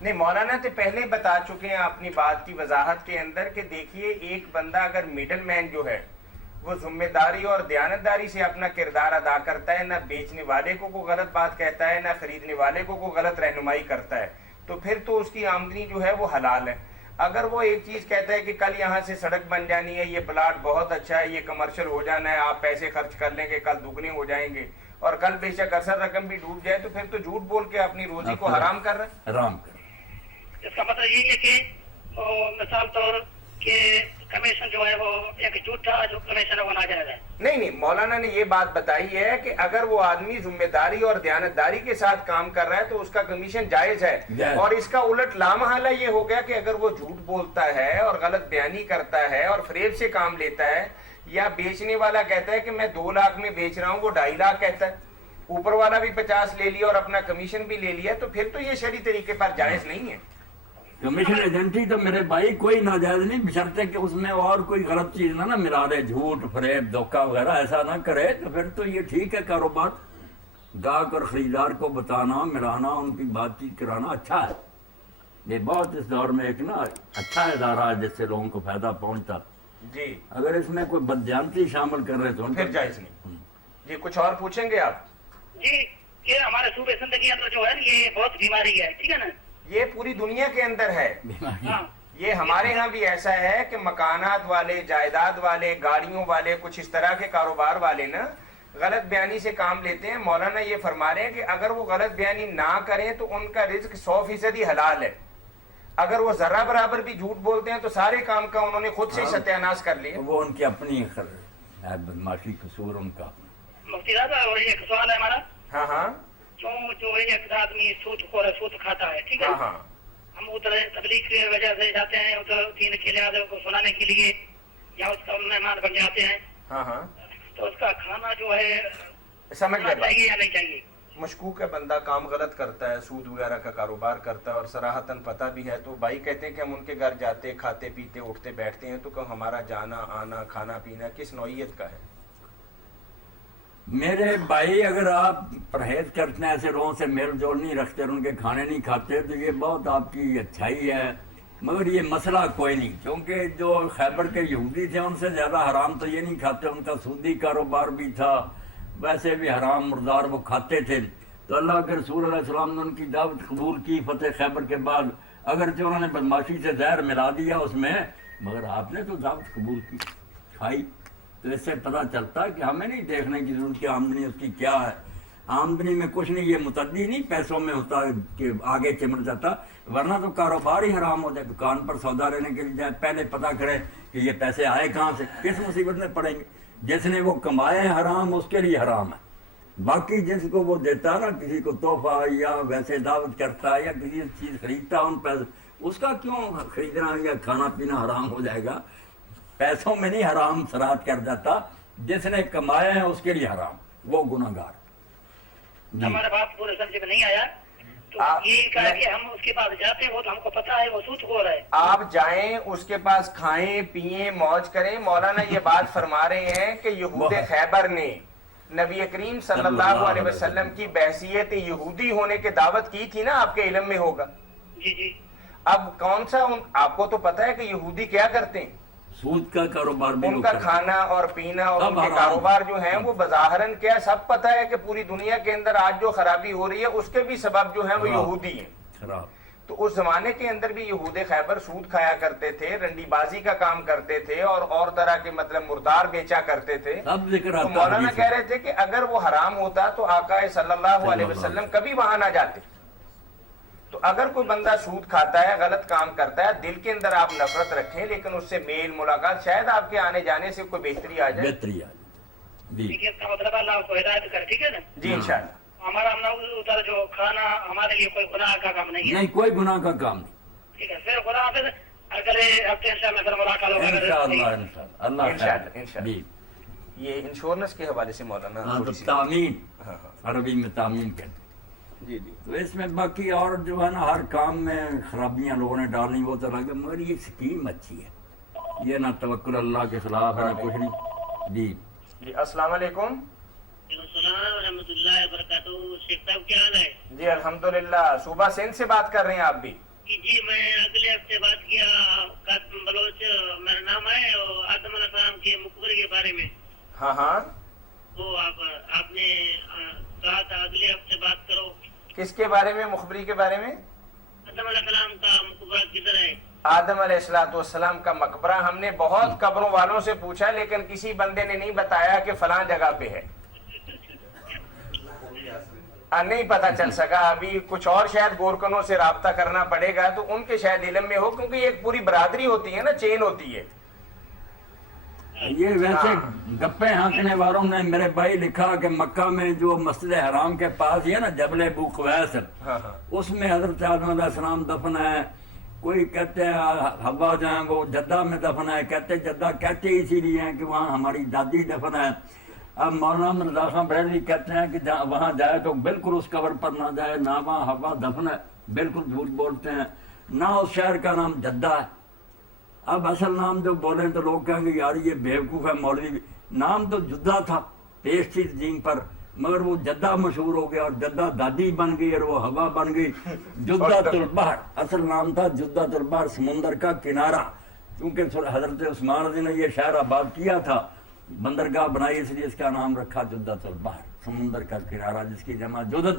نہیں مولانا تو پہلے ہی بتا چکے ہیں اپنی بات کی وضاحت کے اندر کہ دیکھیے ایک بندہ اگر میڈل مین جو ہے وہ ذمہ داری اور دیانتداری سے اپنا کردار ادا کرتا ہے, نہ بیچنے والے کو کوئی غلط بات کہتا ہے, نہ خریدنے والے کو کوئی غلط رہنمائی کرتا ہے, تو پھر تو اس کی آمدنی جو ہے وہ حلال ہے. اگر وہ ایک چیز کہتا ہے کہ کل یہاں سے سڑک بن جانی ہے, یہ پلاٹ بہت اچھا ہے, یہ کمرشل ہو جانا ہے, آپ پیسے خرچ کر لیں گے کل دگنے ہو جائیں گے, اور کل بے شک اثر رقم بھی ڈوب جائے, تو پھر تو جھوٹ بول کے اپنی روزی کو حرام کر رہا ہے. حرام کر. اس کا مطلب یہ ہے کہ مثال طور کہ کمیشن جو ہے وہ ایک جھوٹا جو کمیشن ہے وہ نہ جائز ہے. نہیں مولانا نے یہ بات بتائی ہے کہ اگر وہ آدمی ذمہ داری اور دیانتداری کے ساتھ کام کر رہا ہے تو اس کا کمیشن جائز ہے. اور اس کا الٹ لامحالہ یہ ہو گیا کہ اگر وہ جھوٹ بولتا ہے اور غلط بیانی کرتا ہے اور فریب سے کام لیتا ہے, یا بیچنے والا کہتا ہے کہ میں 2 لاکھ میں بیچ رہا ہوں, وہ 2.5 لاکھ کہتا ہے, اوپر والا بھی 50 لے لیا اور اپنا کمیشن بھی لے لیا, تو پھر تو یہ شرعی طریقے پر جائز نہیں ہے. کمیشن ایجنٹی تو میرے بھائی کوئی ناجائز نہیں, بشرطے کہ اس میں اور کوئی غلط چیز نہ ملا دے, جھوٹ فریب دھوکہ وغیرہ ایسا نہ کرے, تو پھر تو یہ ٹھیک ہے کاروبار. گاہک اور خریدار کو بتانا ملانا ان کی بات چیت کرانا اچھا ہے. یہ بہت اس دور میں ایک نا اچھا ادارہ ہے جس سے لوگوں کو فائدہ پہنچتا. جی اگر اس میں کوئی بدجانتی شامل کر رہے تو پھر جائز نہیں. جی کچھ اور پوچھیں گے آپ؟ جی کہ ہمارے صوبے سندھ کے اندر جو ہے یہ بہت بیماری ہے, ٹھیک ہے نا, یہ پوری دنیا کے اندر ہے. یہ ہمارے ہاں بھی ایسا ہے کہ مکانات والے, جائیداد والے, گاڑیوں والے, کچھ اس طرح کے کاروبار والے نا غلط بیانی سے کام لیتے ہیں. مولانا یہ فرما رہے ہیں کہ اگر وہ غلط بیانی نہ کریں تو ان کا رزق 100% ہی حلال ہے. اگر وہ ذرہ برابر بھی جھوٹ بولتے ہیں تو سارے کام کا انہوں نے خود سے ستیاناش کر لیا. وہ ان کی اپنی بدماشی قصور ان کا. مفتی صاحب ایک سوال ہے ہمارا. ہاں ہاں جو ایک آدمی سود کھاتا ہے, ٹھیک ہے, ہم ادھر تبلیغ کی وجہ سے جاتے ہیں ادھر دین کے لحاظ کو سنانے کے لیے, یا اس کا مہمان بن جاتے ہیں, تو اس کا کھانا جو ہے سمجھ لے چاہیے یا نہیں چاہیے؟ مشکوک ہے بندہ کام غلط کرتا ہے, سود وغیرہ کا کاروبار کرتا ہے اور صراحتاً پتہ بھی ہے, تو بھائی کہتے ہیں کہ ہم ان کے گھر جاتے کھاتے پیتے اٹھتے بیٹھتے ہیں, تو کہ ہمارا جانا آنا کھانا پینا کس نوعیت کا ہے؟ میرے بھائی اگر آپ پرہیز کرتے ہیں, ایسے لوگوں سے میل جول نہیں رکھتے, ان کے کھانے نہیں کھاتے, تو یہ بہت آپ کی اچھائی ہے. مگر یہ مسئلہ کوئی نہیں, کیونکہ جو خیبر کے یہودی تھے ان سے زیادہ حرام تو یہ نہیں کھاتے, ان کا سودی کاروبار بھی تھا, ویسے بھی حرام مردار وہ کھاتے تھے. تو اللہ کے رسول علیہ السلام نے ان کی دعوت قبول کی فتح خیبر کے بعد, اگرچہ انہوں نے بدماشی سے زہر ملا دیا اس میں, مگر آپ نے تو دعوت قبول کی, کھائی. تو اس سے پتہ چلتا ہے کہ ہمیں نہیں دیکھنے کی ضرورت کہ آمدنی اس کی کیا ہے. آمدنی میں کچھ نہیں، یہ متعدی نہیں پیسوں میں ہوتا کہ آگے چمٹ جاتا، ورنہ تو کاروبار ہی حرام ہو جائے. دکان پر سودا لینے کے لیے جائے پہلے پتہ کرے کہ یہ پیسے آئے کہاں سے، کس مصیبت میں پڑیں گے. جس نے وہ کمائے ہیں حرام اس کے لیے حرام ہے. باقی جس کو وہ دیتا نا، کسی کو تحفہ یا ویسے دعوت کرتا یا کسی چیز خریدتا ان پیسے، اس کا کیوں خریدنا یا کھانا پینا حرام ہو جائے گا؟ پیسوں میں نہیں حرام سرات کر جاتا، جس نے کمائے ہیں اس کے لیے حرام، وہ گناہگار. ہمارا باپ پورے سمجھ میں نہیں آیا تو یہ کہا کہ ہم اس کے پاس جاتے ہیں، وہ تو ہم کو پتا ہے وہ سود خور ہے. آپ جائیں اس کے پاس، کھائیں پیئیں موج کریں. مولانا یہ بات فرما رہے ہیں کہ یہود خیبر نے نبی کریم صلی اللہ علیہ وسلم کی بحیثیت یہودی ہونے کی دعوت کی تھی نا، آپ کے علم میں ہوگا. جی جی. اب کون سا آپ کو تو پتا ہے کہ یہودی کیا کرتے ہیں، سود کا کاروبار بھی ان کا کھانا اور پینا اور ان کے کاروبار جو ہیں وہ بظاہراً کیا سب پتہ ہے کہ پوری دنیا کے اندر آج جو خرابی ہو رہی ہے اس کے بھی سبب جو ہیں وہ یہودی ہیں. تو اس زمانے کے اندر بھی یہود خیبر سود کھایا کرتے تھے، رنڈی بازی کا کام کرتے تھے اور طرح کے مطلب مردار بیچا کرتے تھے. تو مولانا کہہ رہے تھے کہ اگر وہ حرام ہوتا تو آقا صلی اللہ علیہ وسلم کبھی وہاں نہ جاتے. تو اگر کوئی بندہ سود کھاتا ہے، غلط کام کرتا ہے، دل کے اندر آپ نفرت رکھیں، لیکن اس سے میل ملاقات شاید آپ کے آنے جانے سے کوئی بہتری آ جائے. ٹھیک ہے، اس کا مطلب اللہ اس کو ہدایت کر. ٹھیک ہے نا جی انشاءاللہ. ہمارا ادھر جو کھانا ہمارے لیے کوئی گناہ کا کام نہیں ہے. نہیں، کوئی گناہ کا کام نہیں. ٹھیک ہے، پھر خدا حافظ. اگلے ہفتے انشاءاللہ پھر ملاقات ہوگا. انشاءاللہ. یہ انشورنس کے حوالے سے مولانا تعمیم، عربی میں تعمیم کہتے ہیں. جی جی. تو اس میں باقی اور جو ہے نا ہر کام میں خرابیاں لوگوں نے ڈالنی، وہ تو لگے، مگر یہ سکیم اچھی ہے، یہ نہ توکل اللہ کے خلاف ہے نہ کچھ نہیں. جی جی. السلام علیکم. السلام ورحمۃ اللہ وبرکاتہ. شیخ صاحب کیا حال ہے؟ جی الحمدللہ. صوبہ سندھ سے بات کر رہے ہیں آپ بھی؟ جی میں اگلے ہفتے بات کیا قاسم بلوچ میرا نام ہے، اور آدم علیہ السلام کے مقبرے کے بارے میں. ہاں ہاں. تو آپ نے کہا تھا اگلے ہفتے بات کرو. کس کے بارے میں؟ مخبری کے بارے میں؟ آدم علیہ السلام کا مقبرہ کدھر ہے؟ آدم علیہ السلام کا مقبرہ ہم نے بہت قبروں والوں سے پوچھا، لیکن کسی بندے نے نہیں بتایا کہ فلاں جگہ پہ ہے. نہیں پتا چل سکا. ابھی کچھ اور شاید گورکنوں سے رابطہ کرنا پڑے گا تو ان کے شاید علم میں ہو، کیونکہ یہ ایک پوری برادری ہوتی ہے نا، چین ہوتی ہے. یہ ویسے گپے ہانکنے والوں نے میرے بھائی لکھا کہ مکہ میں جو مسجد حرام کے پاس ہے نا جبل ابو قویس، اس میں حضرت آدم علیہ السلام دفن ہے. کوئی کہتے ہیں حوا جو ہیں وہ جدہ میں دفن ہے، کہتے جدہ کہتے اسی لیے ہیں کہ وہاں ہماری دادی دفن ہے. اب مولانا رضا خان بریلوی کہتے ہیں کہ وہاں جائے تو بالکل اس قبر پر نہ جائے، نہ وہاں حوا دفن ہے، بالکل جھوٹ بولتے ہیں. نہ اس شہر کا نام جدہ ہے. اب اصل نام جو بولیں تو لوگ کہیں گے یار یہ بیوقوف ہے مولوی. نام تو جدہ تھا پیش تھی زین پر، مگر وہ جدہ مشہور ہو گیا اور جدہ دادی بن گئی اور وہ ہوا بن گئی. جدہ البحر اصل نام تھا، جدہ البحر سمندر کا کنارہ. کیونکہ حضرت عثمان رضی نے یہ شہر آباد کیا تھا، بندرگاہ بنائی، اس لیے اس کا نام رکھا جدہ البحر، سمندر کا کنارہ، جس کی جمع جدت.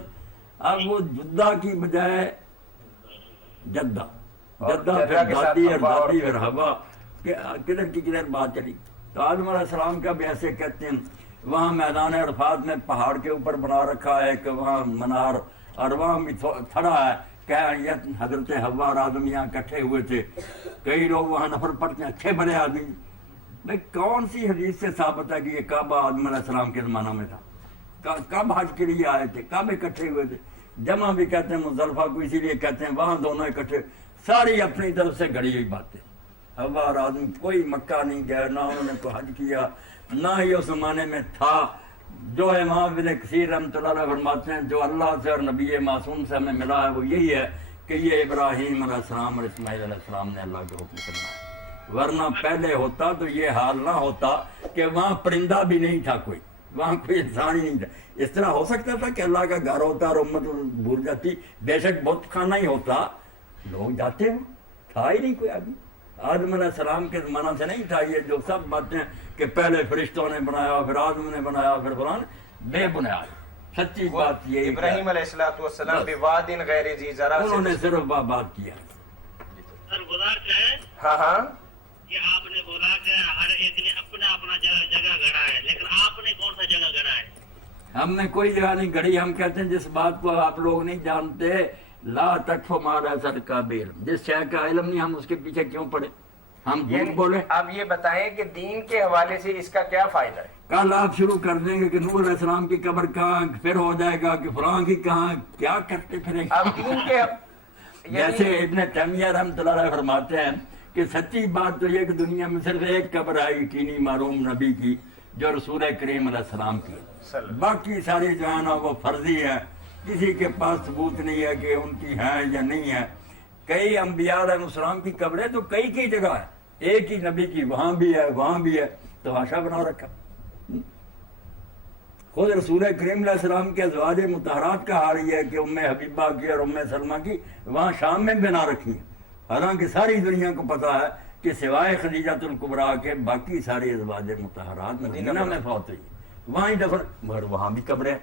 اب وہ جدہ کی بجائے جدہ، جدہ پھر دادی اور دادی اور ہوا، کدھر کی کدھر بات چلی. تو آدم علیہ السلام کا بھی ایسے کہتے ہیں. وہاں میدان عرفات میں پہاڑ کے اوپر بنا رکھا ہے کہ وہاں منار، اور وہاں بھی تھڑا ہے کہ حضرت حوا اور آدم یہاں اکٹھے ہوئے تھے. کئی لوگ وہاں نفر پڑتے ہیں، اچھے بڑے آدمی. بھائی کون سی حدیث سے ثابت ہے کہ یہ کعبہ آدم علیہ السلام کے زمانہ میں تھا؟ کب حج کے لیے آئے تھے، کب اکٹھے ہوئے تھے؟ جمع بھی کہتے ہیں مزدلفہ کو اسی لیے کہتے ہیں، وہاں دونوں اکٹھے. ساری اپنی طرف سے گھڑی ہوئی باتیں. حوا اور آدم کوئی مکہ نہیں گئے، نہ انہوں نے کوئی حج کیا، نہ ہی اس زمانے میں تھا. جو امام ابن کثیر رحمۃ اللہ علیہ فرماتے ہیں جو اللہ سے اور نبی معصوم سے ہمیں ملا ہے وہ یہی ہے کہ یہ ابراہیم علیہ السلام اور اسماعیل علیہ السلام نے اللہ کے حکم سے بنایا. ورنہ پہلے ہوتا تو یہ حال نہ ہوتا کہ وہاں پرندہ بھی نہیں تھا، کوئی وہاں کوئی انسان ہی نہیں تھا. اس طرح ہو سکتا تھا کہ اللہ کا گھر ہوتا اور امت بھول جاتی. بے شک بت خانہ ہی ہوتا، لوگ جاتے ہو، تھا ہی نہیں کوئی آدمی. آدم علیہ السلام کے زمانہ سے نہیں تھا. یہ جو سب باتیں کہ پہلے فرشتوں نے بنایا، پھر آدم نے بنایا، پھر فلان، بے بنیاد. سچی بات یہ ابراہیم علیہ السلام بواد غیر ذی زرع، انہوں نے صرف بات کیا. ہاں ہاں. کہ آپ نے بولا کہ ہر ایک نے اپنا اپنا جگہ گڑا ہے، لیکن آپ نے کون سا جگہ گڑا ہے؟ ہم نے کوئی جگہ نہیں گھڑی. ہم کہتے ہیں جس بات کو آپ لوگ نہیں جانتے لا تکف ما لیس لک بہ علم، جس شے کا علم نہیں ہم اس کے پیچھے کیوں پڑے، ہم جھوٹ بولے. آپ یہ بتائیں کہ دین کے حوالے سے اس کا کیا فائدہ ہے؟ کل آپ شروع کر دیں گے کہ نوح علیہ السلام کی قبر کہاں، پھر ہو جائے گا کہ فلاں کی کہاں، کیا کرتے پھریں گے. اب دین کے جیسے ابن تیمیہ رحمۃ اللہ علیہ فرماتے ہیں کہ سچی بات تو یہ کہ دنیا میں صرف ایک قبر ہے یقینی معلوم نبی کی جو رسول کریم علیہ السلام کی، باقی ساری جو ہے نا وہ فرضی ہے، کسی کے پاس ثبوت نہیں ہے کہ ان کی ہے یا نہیں ہے. کئی انبیاء علیہ السلام کی قبریں تو کئی جگہ ہے، ایک ہی نبی کی وہاں بھی ہے وہاں بھی ہے، تماشا بنا رکھا. خود رسول کریم علیہ السلام کے ازواج مطہرات کا حال یہ ہے کہ ام حبیبہ کی اور ام سلمہ کی وہاں شام میں بنا رکھی ہیں، حالانکہ ساری دنیا کو پتا ہے کہ سوائے خدیجۃ الکبریٰ کے باقی ساری ازواج مطہرات مدینہ میں فوت ہوئی، وہاں ہی دفن، مگر وہاں بھی قبریں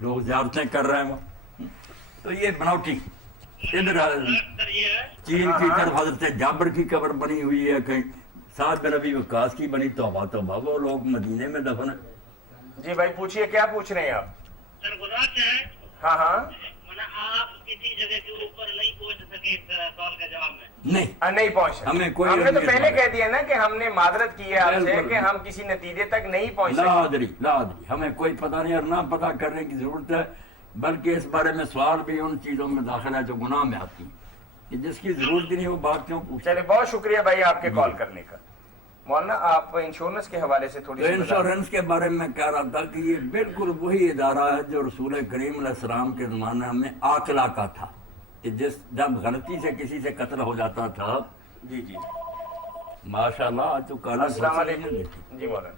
لوگ زیارتیں کر رہے ہیں وہاں. تو یہ بناوٹی. ادھر چین کی طرف حضرت جابر کی قبر بنی ہوئی ہے، کہیں سعد بن ابی وقاص کی بنی، توبہ وہ لوگ مدینے میں دفن ہیں. جی بھائی پوچھئے، کیا پوچھ رہے ہیں آپ؟ سر گناہ کیا ہے؟ ہاں آپ کسی جگہ کے اوپر نہیں پہنچ سکے سوال کا جواب میں؟ نہیں پہنچ سکے. ہم نے تو پہلے کہہ دیا نا کہ ہم نے معذرت کی ہے آپ سے کہ ہم کسی نتیجے تک نہیں پہنچ سکے. لا ادری، ہمیں کوئی پتہ نہیں اور نہ پتہ کرنے کی ضرورت ہے، بلکہ اس بارے میں سوال بھی ان چیزوں میں داخل ہے جو گناہ میں آتی ہیں، کہ جس کی ضرورت ہی نہیں وہ بات کیوں پوچھیں. چلے بہت شکریہ بھائی آپ کے کال کرنے کا. مولانا آپ انشورنس کے حوالے سے تھوڑی سی انشورنس کے بارے میں کہہ رہا تھا کہ یہ بالکل وہی ادارہ ہے جو رسول کریم علیہ السلام کے زمانے میں عاقلہ کا تھا، کہ جب غلطی سے کسی سے قتل ہو جاتا تھا. جی ماشاءاللہ آج تو کالا. السلام علیکم. جی مولانا.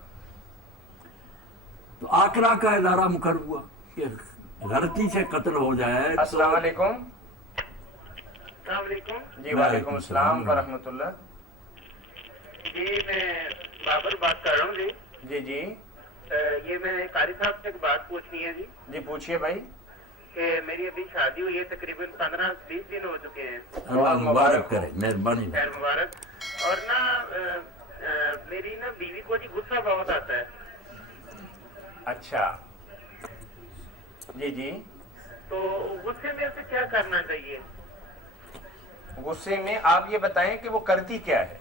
تو عاقلہ کا ادارہ مقرر ہوا کہ غلطی سے قتل ہو جائے. السلام علیکم. السلام علیکم. جی وعلیکم السلام ورحمۃ اللہ. جی میں بابر بات کر رہا ہوں. جی یہ میں قاری صاحب سے ایک بات پوچھنی ہے. جی پوچھئے بھائی. کہ میری ابھی شادی ہوئی ہے، تقریباً 15-20 دن ہو چکے ہیں. اللہ مبارک کرے، مہربانی. خیر مبارک. اور میری بیوی کو جی غصہ بہت آتا ہے. اچھا جی تو غصے میں اسے کیا کرنا چاہیے؟ غصے میں آپ یہ بتائیں کہ وہ کرتی کیا ہے؟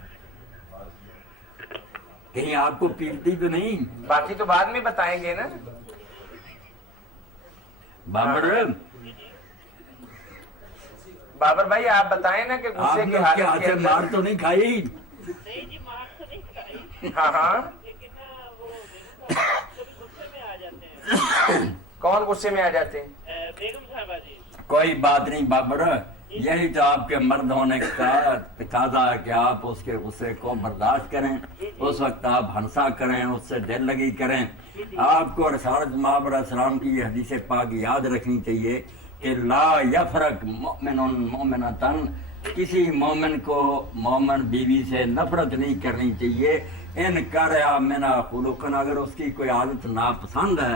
کہیں آپ کو پیٹتی تو نہیں؟ باقی تو بعد میں بتائیں گے نا. بابر بھائی آپ بتائیں نا کہ غصے کی حالت کے اندر مار تو نہیں کھائی؟ نہیں جی مار تو نہیں کھائی. ہاں لیکن وہ غصے میں آ جاتے ہیں. کون غصے میں آ جاتے ہیں؟ بیگم صاحبہ جی. کوئی بات نہیں بابر، یہی تو آپ کے مرد ہونے کا تقاضا ہے کہ آپ اس کے غصے کو برداشت کریں، اس وقت آپ ہنسا کریں، اس سے دل لگی کریں. آپ کو رسالت مآب علیہ السلام کی یہ حدیث پاک یاد رکھنی چاہیے کہ لا یفرق مؤمن مؤمنۃ، کسی مومن کو مومن بیوی سے نفرت نہیں کرنی چاہیے. ان کرا منا خلقن، اگر اس کی کوئی عادت ناپسند ہے،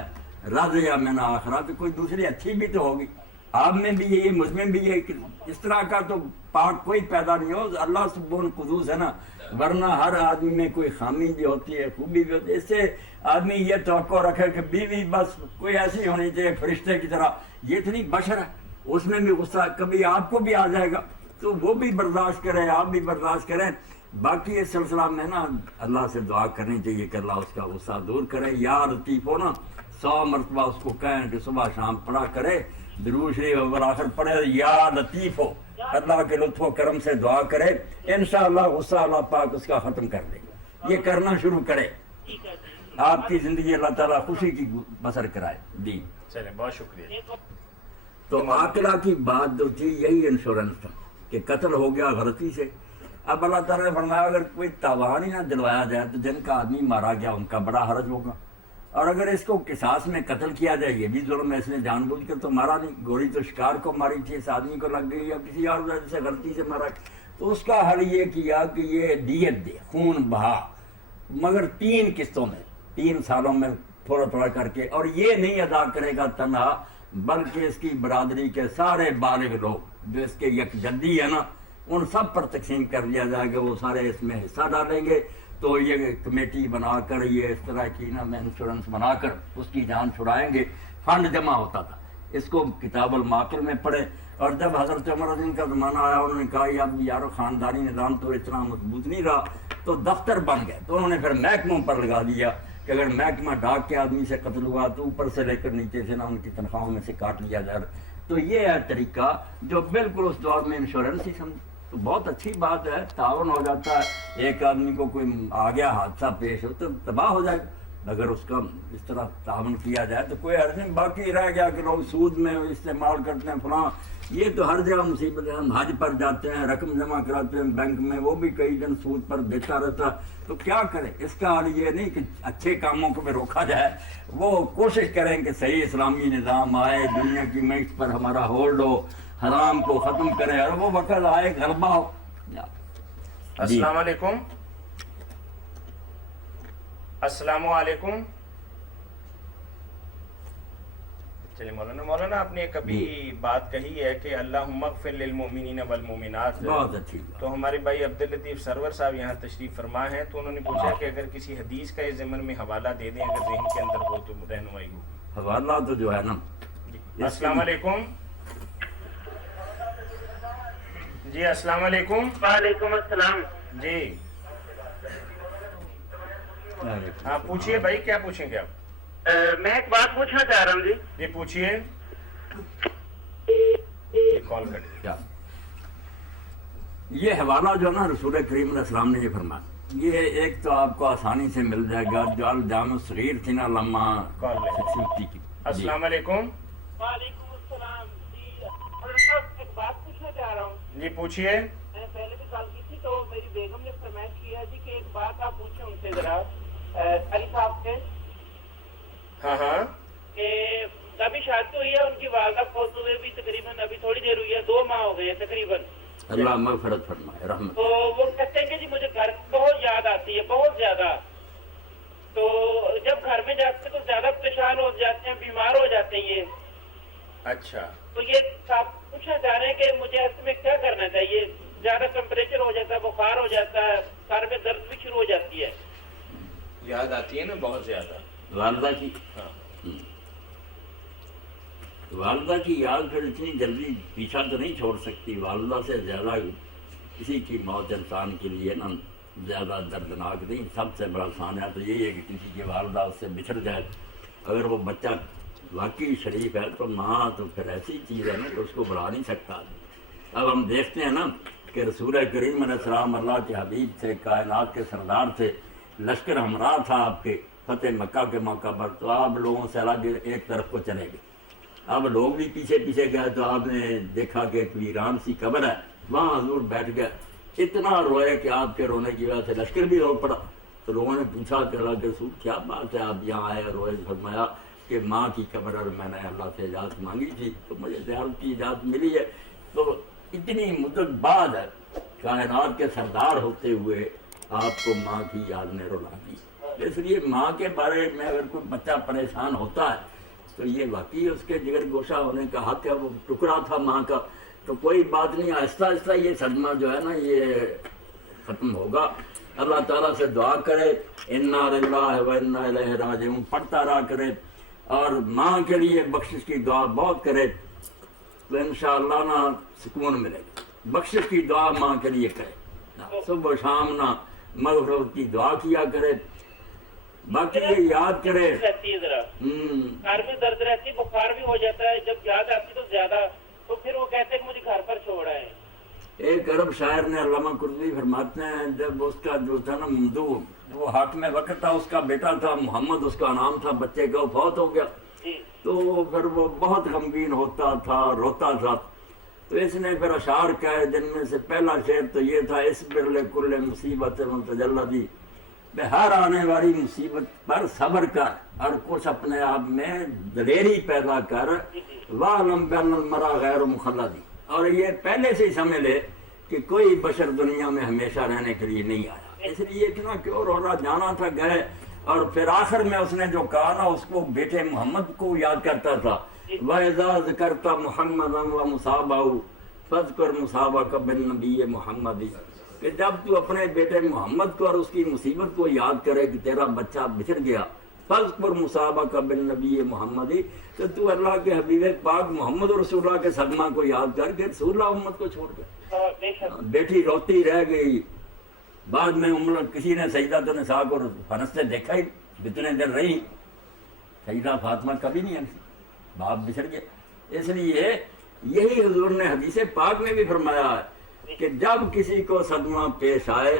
رضی منا آخرہ، تو کوئی دوسری اچھی بھی تو ہوگی. آپ میں بھی یہ مجھ میں بھی یہ، اس طرح کا تو پاک کوئی پیدا نہیں ہو. اللہ سبحانہ قدوس ہے نا، ورنہ ہر آدمی میں کوئی خامی بھی ہوتی ہے، خوبی بھی ہوتی ہے. اس سے آدمی یہ توقع رکھے کہ بیوی بس کوئی ایسی ہونی چاہیے فرشتے کی طرح. یہ اتنی بشر ہے، اس میں بھی غصہ کبھی آپ کو بھی آ جائے گا، تو وہ بھی برداشت کریں، آپ بھی برداشت کریں. باقی اس سلسلہ میں نا اللہ سے دعا کرنی چاہیے کہ اللہ اس کا غصہ دور کرے. یا لطیف ہو نا 100 مرتبہ اس کو کہیں کہ صبح شام پڑھا کرے، درود شریف بالآخر پڑھے یا لطیف ہو، اللہ کے لطف و کرم سے دعا کرے. انشاءاللہ غصہ اللہ پاک اس کا ختم کر دے گا. یہ کرنا شروع کرے، آپ کی زندگی اللہ تعالیٰ خوشی کی بسر کرائے. جی چلیں بہت شکریہ. تو عاقلہ کی بات جو تھی یہی انشورنس تھا کہ قتل ہو گیا غلطی سے. اب اللہ تعالیٰ نے فرمایا اگر کوئی تاوان ہی نہ دلوایا جائے تو جن کا آدمی مارا گیا ان کا بڑا حرج ہوگا، اور اگر اس کو قصاص میں قتل کیا جائے یہ بھی ظلم ہے. اس نے جان بوجھ کر تو مارا نہیں، گولی تو شکار کو ماری تھی، اس آدمی کو لگ گئی یا کسی اور وجہ سے غلطی سے مارا. تو اس کا حل یہ کیا کہ یہ دیت دے، خون بہا، مگر 3 قسطوں میں، 3 سالوں میں تھوڑا تھوڑا کر کے. اور یہ نہیں ادا کرے گا تنہا، بلکہ اس کی برادری کے سارے بالغ لوگ جو اس کے یک جدی ہے نا، ان سب پر تقسیم کر دیا جائے گا. وہ سارے اس میں حصہ ڈالیں گے. تو یہ کمیٹی بنا کر یہ اس طرح کی نا انشورنس بنا کر اس کی جان چھڑائیں گے، فنڈ جمع ہوتا تھا. اس کو کتاب المعقل میں پڑھے. اور جب حضرت عمر رضی کا زمانہ آیا انہوں نے کہا اب یارو خاندانی نظام تو اتنا مضبوط نہیں رہا، تو دفتر بن گئے. تو انہوں نے پھر محکموں پر لگا دیا کہ اگر محکمہ ڈاک کے آدمی سے قتل ہوا تو اوپر سے لے کر نیچے سے نہ ان کی تنخواہوں میں سے کاٹ لیا جائے. تو یہ ہے طریقہ جو بالکل اس دور میں انشورنس ہی سمجھ. تو بہت اچھی بات ہے، تعاون ہو جاتا ہے. ایک آدمی کو کوئی آ گیا حادثہ پیش ہو تو تباہ ہو جائے، اگر اس کا اس طرح تعاون کیا جائے تو کوئی حرج نہیں. باقی رہ گیا کہ لوگ سود میں استعمال کرتے ہیں فلاں، یہ تو ہر جگہ مصیبت ہے. ہم حج پر جاتے ہیں، رقم جمع کراتے ہیں بینک میں، وہ بھی کئی دن سود پر دیتا رہتا. تو کیا کریں؟ اس کا حال یہ نہیں کہ اچھے کاموں کو بھی روکا جائے، وہ کوشش کریں کہ صحیح اسلامی نظام آئے، دنیا کی معیشت پر ہمارا ہولڈ ہو، حرام کو ختم کرے، اور وہ وقت آئے غلبہ ہو. السلام علیکم. السلام علیکم. چلیے مولانا آپ نے کبھی بات کہی ہے کہ اللہم اغفر للمؤمنین والمؤمنات، بہت اچھی. تو ہمارے بھائی عبداللطیف سرور صاحب یہاں تشریف فرما ہیں، تو انہوں نے پوچھا کہ اگر کسی حدیث کا اس ضمن میں حوالہ دے دیں اگر ذہن کے اندر ہو تو رہنمائی ہو. حوالہ تو جو ہے نا. السلام علیکم. جی السلام علیکم. وعلیکم السلام. جی ہاں پوچھیے بھائی، کیا پوچھیں گے آپ؟ میں ایک بات پوچھنا چاہ رہا ہوں جی. جی پوچھیے. کال کٹ. یہ حوالہ جو نا رسول کریم علیہ السلام نے یہ فرمایا، یہ ایک تو آپ کو آسانی سے مل جائے گا جو الجامع الصغیر تھی نا لما سکسٹی کی. السلام علیکم. وعلیکم السلام. جی صاحب ایک بات پوچھنا چاہ رہا ہوں. جی پوچھیے. میں نے پہلے بھی کال کی تھی تو میری بیگم نے فرمائش کیا جی کہ ایک بات آپ پوچھیں ان سے ذرا علی صاحب سے. ہاں کہ ابھی شادی ہوئی ہے ان کی والدہ فوت ہوئے بھی تقریباً ابھی تھوڑی دیر ہوئی ہے، 2 ماہ ہو گئے تقریباً. اللہ مغفرت فرمائے، رحمت. تو وہ کہتے ہیں کہ جی مجھے گھر بہت یاد آتی ہے، بہت زیادہ. تو جب گھر میں جاتے تو زیادہ پریشان ہو جاتے ہیں، بیمار ہو جاتے ہیں یہ. اچھا. تو یہ آپ پوچھنا چاہ رہے ہیں کہ مجھے ایسے میں کیا کرنا چاہیے؟ زیادہ ٹیمپریچر ہو جاتا ہے، بخار ہو جاتا ہے، سر میں درد بھی شروع ہو جاتی ہے. یاد آتی ہے نا بہت زیادہ والدہ کی. والدہ کی یاد پھر اتنی جلدی پیچھا تو نہیں چھوڑ سکتی. والدہ سے زیادہ کسی کی موت انسان کے لیے نا زیادہ دردناک نہیں. سب سے بڑا آسان ہے تو یہی ہے کہ کسی کی والدہ اس سے بچھڑ جائے. اگر وہ بچہ واقعی شریف ہے تو ماں تو پھر ایسی چیز ہے نا کہ اس کو بلا نہیں سکتا. اب ہم دیکھتے ہیں نا کہ رسول کریم علیہ السلام اللہ کے حبیب تھے، کائنات کے سردار تھے، لشکر ہمراہ تھا آپ کے فتح مکہ کے موقع پر. تو آپ لوگوں سے الگ ایک طرف کو چلے گئے. اب لوگ بھی پیچھے پیچھے گئے تو آپ نے دیکھا کہ ایک ویران سی قبر ہے، وہاں حضور بیٹھ گئے. اتنا روئے کہ آپ کے رونے کی وجہ سے لشکر بھی رو پڑا. تو لوگوں نے پوچھا کہ اللہ کے رسول کیا بات ہے آپ یہاں آئے روئے؟ فرمایا کہ ماں کی قبر اور میں نے اللہ سے اجازت مانگی تھی تو مجھے زیارت کی اجازت ملی ہے. تو اتنی مدت بعد کائنات کے سردار ہوتے ہوئے آپ کو ماں کی یاد نے رلا دی. اس لیے ماں کے بارے میں اگر کوئی بچہ پریشان ہوتا ہے تو یہ واقعی اس کے جگر گوشہ ہونے کا حق ہے. وہ ٹکڑا تھا ماں کا، تو کوئی بات نہیں، آہستہ آہستہ یہ صدمہ جو ہے نا یہ ختم ہوگا. اللہ تعالیٰ سے دعا کرے انا للہ و انا الیہ راجعون پڑھتا رہا کرے، اور ماں کے لیے بخشش کی دعا بہت کرے تو انشاءاللہ نا سکون ملے گا. بخشش کی دعا ماں کے لیے کرے، صبح و شام نا مغفرت کی دعا کیا کرے. باقی یہ یاد کرے رہتی ہے ذرا گھر میں درد رہتی ہے، بخار بھی ہو جاتا ہے، جب یاد آتی تو زیادہ، تو پھر وہ کہتے ہیں کہ مجھے گھر پر چھوڑا ہے. ایک عرب شاعر نے علامہ قرطبی فرماتے ہیں جب اس کا جو تھا نا ممدوح وہ حاکم وقت تھا، اس کا بیٹا تھا محمد اس کا نام تھا، بچے کا فوت ہو گیا. تو پھر وہ بہت غمگین ہوتا تھا، روتا تھا. تو اس نے پھر اشعار کہے جن میں سے پہلا شعر تو یہ تھا اصبر لکل مصیبت متجلدی، ہر آنے والی مصیبت پر صبر کر اور کچھ اپنے آپ میں دلیری پیدا کر. وَعْلَمْ بِأَنَّ الْمَرْءَ غَيْرُ مُخَلَّدٍ، اور یہ پہلے سے ہی سمجھ لے کہ کوئی بشر دنیا میں ہمیشہ رہنے کے لیے نہیں آیا. اس لیے اتنا کیوں رو رہا، جانا تھا گئے. اور پھر آخر میں اس نے جو کہا نا اس کو بیٹے محمد کو یاد کرتا تھا. وَإِذَا ذَكَرْتَ مُحَمَّدًا وَمُصَابَهُ فَاذْكُرْ مُصَابَكَ بِالنَّبِيِّ مُحَمَّدٍ. کہ جب تو اپنے بیٹے محمد کو اور اس کی مصیبت کو یاد کرے کہ تیرا بچہ بچھڑ گیا، فذکر مصابک بالنبی محمدی، تو اللہ کے حبیب پاک محمد رسول اللہ کے صدمہ کو یاد کر کے رسول اللہ امت کو چھوڑ گیا۔ بیٹی روتی رہ گئی، بعد میں کسی نے سیدہ تو نساء کو ہنستے دیکھا ہی، جتنے دن رہی سیدہ فاطمہ کبھی نہیں ہنسی، باپ بچھڑ گئے۔ اس لیے یہی حضور نے حدیث پاک میں بھی فرمایا ہے کہ جب کسی کو صدمہ پیش آئے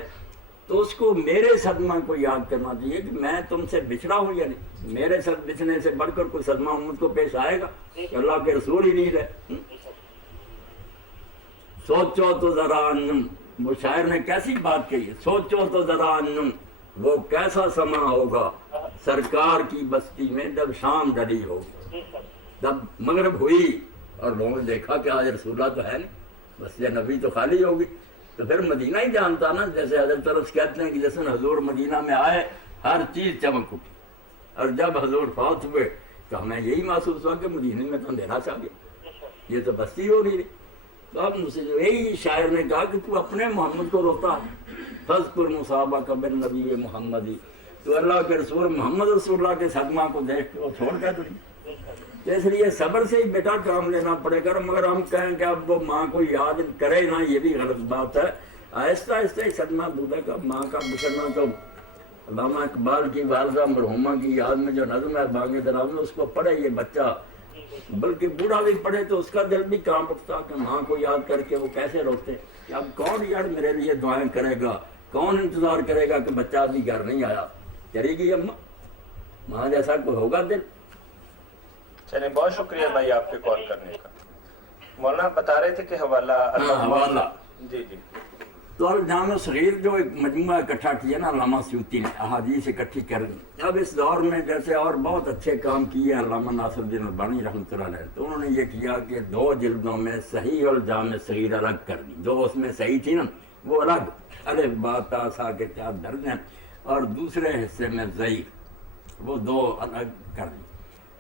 تو اس کو میرے صدمہ کو یاد کرنا چاہیے کہ میں تم سے بچھڑا ہوں یا نہیں۔ میرے ساتھ بچھنے سے بڑھ کر کوئی صدمہ امت کو پیش آئے گا؟ اللہ کے رسول ہی نہیں رہے۔ سوچو تو ذرا انم، وہ شاعر نے کیسی بات کہی ہے، سوچو تو ذرا انم، وہ کیسا سما ہوگا سرکار کی بستی میں جب شام ڈلی ہوگی۔ جب مغرب ہوئی اور لوگوں نے دیکھا کہ آج رسول اللہ تو ہے نہیں، مسجد نبی تو خالی ہوگی، تو پھر مدینہ ہی جانتا نا، جیسے حضرت انس کہتے ہیں کہ جیسے حضور مدینہ میں آئے ہر چیز چمک اٹھی، اور جب حضور فوت ہوئے تو ہمیں یہی محسوس ہوا کہ مدینہ میں تو اندھیرا چھا گیا، یہ تو بستی ہو نہیں رہی۔ تو اب مجھ سے یہی شاعر نے کہا کہ تو اپنے محمد کو روتا ہے، فذکر مصابک بالنبی محمدی، تو اللہ کے رسول محمد رسول اللہ کے صدمہ کو دیکھ کے وہ چھوڑ کے دیں۔ اس لیے صبر سے ہی بیٹا کام لینا پڑے گا، مگر ہم کہیں کہ اب وہ ماں کو یاد کرے نا، یہ بھی غلط بات ہے۔ آہستہ آہستہ ہی صدمہ دودھا کا ماں کا بچھڑنا، تو علامہ اقبال کی والدہ مرحومہ کی یاد میں جو نظم ہے بانگ دراز، اس کو پڑھے یہ بچہ، بلکہ بوڑھا بھی پڑھے تو اس کا دل بھی کام اٹھتا کہ ماں کو یاد کر کے وہ کیسے روتے کہ اب کون یار میرے لیے دعائیں کرے گا، کون انتظار کرے گا کہ بچہ ابھی گھر نہیں آیا، چلی گئی اماں، ماں جیسا کوئی ہوگا دل۔ چلیں، بہت شکریہ بھائی آپ کے کال کرنے کا۔ مولانا بتا رہے تھے کہ حوالہ جی جی، تو الجامع صغیر جو ایک مجموعہ اکٹھا کیا نا علامہ سیوطی نے، احادیث اکٹھی کر دی۔ اب اس دور میں جیسے اور بہت اچھے کام کیے علامہ ناصر الدین البانی رحمۃ اللہ علیہ، تو انہوں نے یہ کیا کہ 2 جلدوں میں صحیح اور جامع صغیر الگ کر دی، جو اس میں صحیح تھی نا وہ الگ، الف با تا سا کے 4 درج ہیں، اور دوسرے حصے میں ضعیف، وہ 2 الگ کر دی۔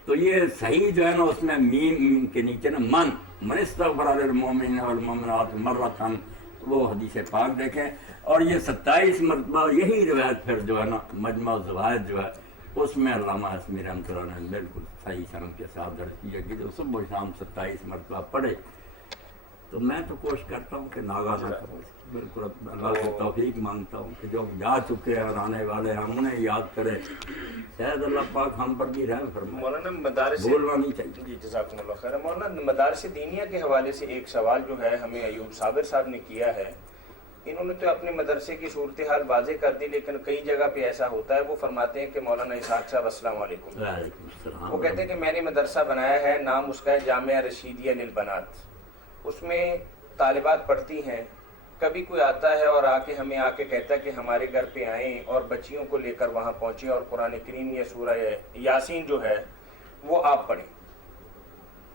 تو یہ صحیح جو ہے نا اس میں میم کے نیچے نا من استغفر للمؤمنین والمؤمنات مرۃ، وہ حدیث پاک دیکھیں، اور یہ 27 مرتبہ یہی روایت پھر جو ہے نا مجمع الزوائد جو ہے اس میں علامہ حسنی رحمۃ اللہ نے بالکل صحیح سند کے ساتھ درج کیا کہ جو صبح و شام 27 مرتبہ پڑھے۔ تو میں تو کوشش کرتا ہوں کہ ناغہ نہ کروں، بالکل اللہ سے توفیق مانگتا ہوں کہ جو جا چکے ہیں اور آنے والے ہیں ہم انہیں یاد کرے، شاید اللہ پاک ہم پر بھی رحم فرمائے۔ مولانا مدارس بولنا نہیں چاہیے۔ جی جزاکم اللہ خیر۔ مولانا مدارس دینیہ کے حوالے سے ایک سوال جو ہے ہمیں ایوب صابر صاحب نے کیا ہے، انہوں نے تو اپنے مدرسے کی صورتحال واضح کر دی، لیکن کئی جگہ پہ ایسا ہوتا ہے، وہ فرماتے ہیں کہ مولانا اسحاق صاحب السلام علیکم، وہ کہتے ہیں کہ میں نے مدرسہ بنایا ہے، نام اس کا ہے جامعہ رشیدیہ للبنات، اس میں طالبات پڑھتی ہیں، کبھی کوئی آتا ہے اور ہمیں آ کے کہتا ہے کہ ہمارے گھر پہ آئیں اور بچیوں کو لے کر وہاں پہنچیں اور قرآن کریم یا سورہ یاسین جو ہے وہ آپ پڑھیں۔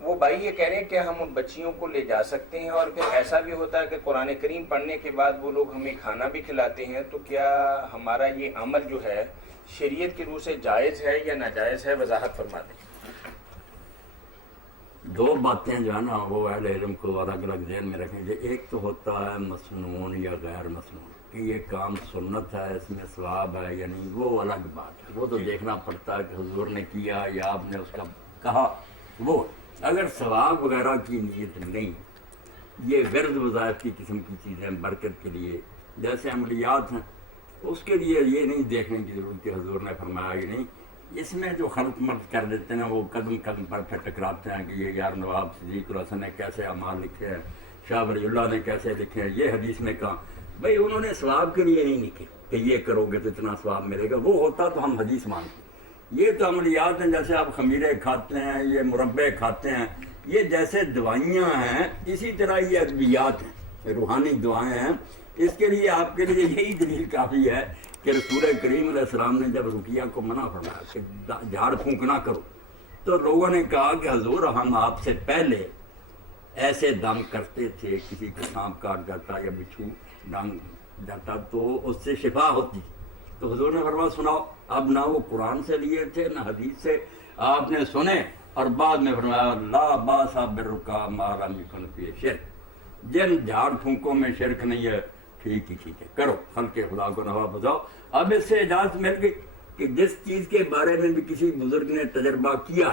وہ بھائی یہ کہہ رہے ہیں کہ ہم ان بچیوں کو لے جا سکتے ہیں، اور پھر ایسا بھی ہوتا ہے کہ قرآن کریم پڑھنے کے بعد وہ لوگ ہمیں کھانا بھی کھلاتے ہیں، تو کیا ہمارا یہ عمل جو ہے شریعت کی روح سے جائز ہے یا ناجائز ہے؟ وضاحت فرما دیں۔ 2 باتیں جو ہے نا وہ اہل علم کو الگ الگ ذہن میں رکھیں گے۔ ایک تو ہوتا ہے مسنون یا غیر مسنون، کہ یہ کام سنت ہے، اس میں ثواب ہے یا نہیں، وہ الگ بات ہے، وہ تو دیکھنا پڑتا ہے کہ حضور نے کیا یا آپ نے اس کا کہا۔ وہ اگر ثواب وغیرہ کی نیت نہیں، یہ ورد وظائف کی قسم کی چیزیں برکت کے لیے جیسے عملیات ہیں، اس کے لیے یہ نہیں دیکھنے کی ضرورت کہ حضور نے فرمایا کہ نہیں۔ اس میں جو خلط ملط کر دیتے ہیں وہ قدم قدم پر پھر ٹکراتے ہیں کہ یہ یار نواب صدیق الحسن نے کیسے اعمال لکھے ہیں، شاہ ولی اللہ نے کیسے لکھے ہیں، یہ حدیث میں کہا بھائی انہوں نے ثواب کے لیے نہیں لکھے کہ یہ کرو گے تو اتنا ثواب ملے گا، وہ ہوتا تو ہم حدیث مانتے۔ یہ تو عملیات ہیں، جیسے آپ خمیرے کھاتے ہیں، یہ مربے کھاتے ہیں، یہ جیسے دوائیاں ہیں اسی طرح یہ ادویات ہیں، روحانی دعائیں ہیں۔ اس کے لیے آپ کے لیے یہی دلیل کافی ہے کہ رسول کریم علیہ السلام نے جب رقیہ کو منع فرمایا کہ جھاڑ پھونک نہ کرو، تو لوگوں نے کہا کہ حضور ہم آپ سے پہلے ایسے دم کرتے تھے، کسی کو سانپ کاٹ جاتا یا بچھو ڈنگ جاتا تو اس سے شفا ہوتی، تو حضور نے فرمایا سناؤ۔ اب نہ وہ قرآن سے لیے تھے نہ حدیث سے، آپ نے سنے اور بعد میں فرمایا لا باس بالرقیٰ ما لم یکن فیہ شرک، جن جھاڑ پھونکوں میں شرک نہیں ہے ٹھیک ہے کرو، خلق خدا کو نفع بتاؤ. اب اس سے اجازت مل گئی کہ جس چیز کے بارے میں بھی کسی بزرگ نے تجربہ کیا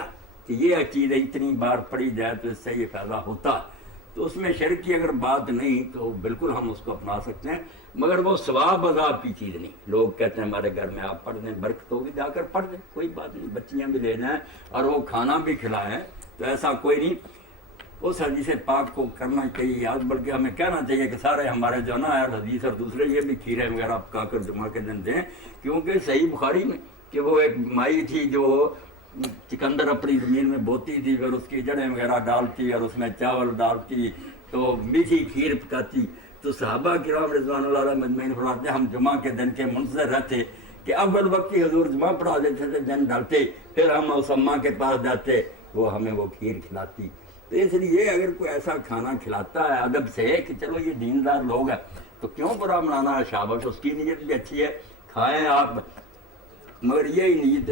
کہ یہ چیز اتنی بار پڑھی جائے تو اس سے یہ فائدہ ہوتا ہے، تو اس میں شرک کی اگر بات نہیں تو بالکل ہم اس کو اپنا سکتے ہیں، مگر وہ ثواب عذاب کی چیز نہیں. لوگ کہتے ہیں ہمارے گھر میں آپ پڑھ دیں، برکت ہوگی، جا کر پڑھ دیں، کوئی بات نہیں، بچیاں بھی لے جائیں اور وہ کھانا بھی کھلائیں، تو ایسا کوئی نہیں. اس حدیث پاک کو کرنا چاہیے یاد، بلکہ ہمیں کہنا چاہیے کہ سارے ہمارے جو نا یار حدیث اور دوسرے یہ بھی کھیرے وغیرہ پکا کر جمعہ کے دن دیں، کیونکہ صحیح بخاری میں کہ وہ ایک مائی تھی جو چکندر اپنی زمین میں بوتی تھی، پھر اس کی جڑیں وغیرہ ڈالتی اور اس میں چاول ڈالتی تو میٹھی کھیر پکاتی. تو صحابہ کرام رضوان اللہ علیہ مجمعین فرماتے ہیں ہم جمعہ کے دن کے منتظر رہتے کہ اول وقت کی حضور جمعہ پڑھا دیتے تھے، دن ڈالتے، پھر ہم اس اماں کے پاس جاتے، وہ ہمیں وہ کھیر کھلاتی. تو اس لیے اگر کوئی ایسا کھانا کھلاتا ہے ادب سے کہ چلو یہ دیندار لوگ ہیں تو کیوں برا منانا ہے، شاباش، اس کی نیت بھی اچھی ہے، کھائیں آپ، مگر یہی نیت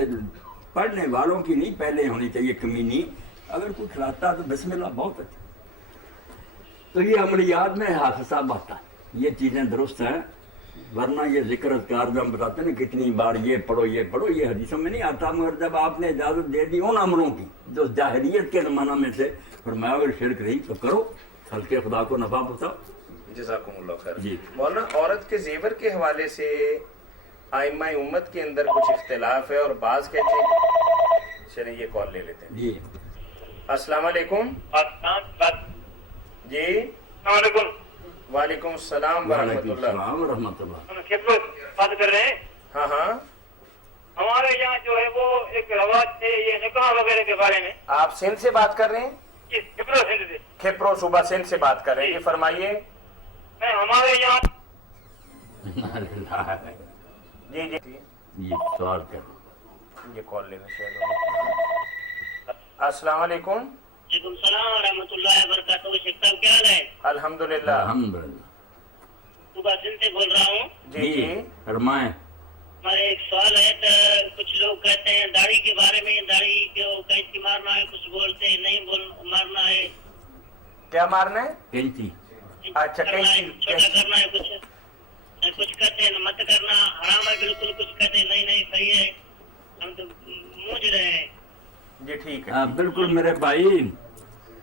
پڑھنے والوں کی نہیں پہلے ہونی چاہیے کمینی. اگر کوئی کھلاتا تو بسم اللہ بہت اچھا. تو یہ عملیات میں حافظ صاحب آتا ہے، یہ چیزیں درست ہیں، ورنہ یہ ذکر اذکار جو ہم بتاتے ہیں نا کتنی بار یہ پڑھو یہ حدیثوں میں نہیں آتا. مگر جب آپ نے اجازت دے دی ان امروں کی جو جاہلیت کے زمانہ میں سے، فرمایا اگر شرک نہیں تو کرو، خلق خدا کو نفع پہنچاؤ. جزاکم اللہ خیر. جی مولانا، عورت کے زیور کے حوالے سے ائمہ امت کے اندر کچھ اختلاف ہے اور بعض کہتے ہیں، چلیں یہ کال لے لیتے ہیں. جی السلام علیکم. جی السلام علیکم. وعلیکم السلام ورحمۃ اللہ. السلام ورحمۃ اللہ. بات کر رہے ہیں. ہاں ہمارے یہاں جو ہے وہ ایک رواج ہے یہ نکاح وغیرہ کے بارے میں. آپ سندھ سے بات کر رہے ہیں؟ جی کھپرو سندھ سے. کھپرو صوبہ سندھ سے بات کر رہے ہیں، یہ فرمائیے. میں ہمارے یہاں جی سوال کرو. یہ کال لینا چاہیے. السلام علیکم. وعلیکم السلام ورحمۃ اللہ وبرکاتہ. شیخ صاحب کیا حال ہے؟ الحمدللہ. الحمدللہ. صبح سندھ سے بول رہا ہوں. جی فرمائیں. ہمارے ایک سوال ہے، تو کچھ لوگ کہتے ہیں داڑھی کے بارے میں، داڑھی کو کینچی مارنا ہے، کچھ بولتے ہیں نہیں مارنا ہے. کیا مارنا ہے؟ کینچی. اچھا چھوٹا کرنا ہے، کچھ کہتے ہیں مت کرنا حرام ہے بالکل، کچھ کہتے ہیں نہیں صحیح ہے. ہم تو مونج رہے ہیں. جی ٹھیک ہے. بالکل میرے بھائی،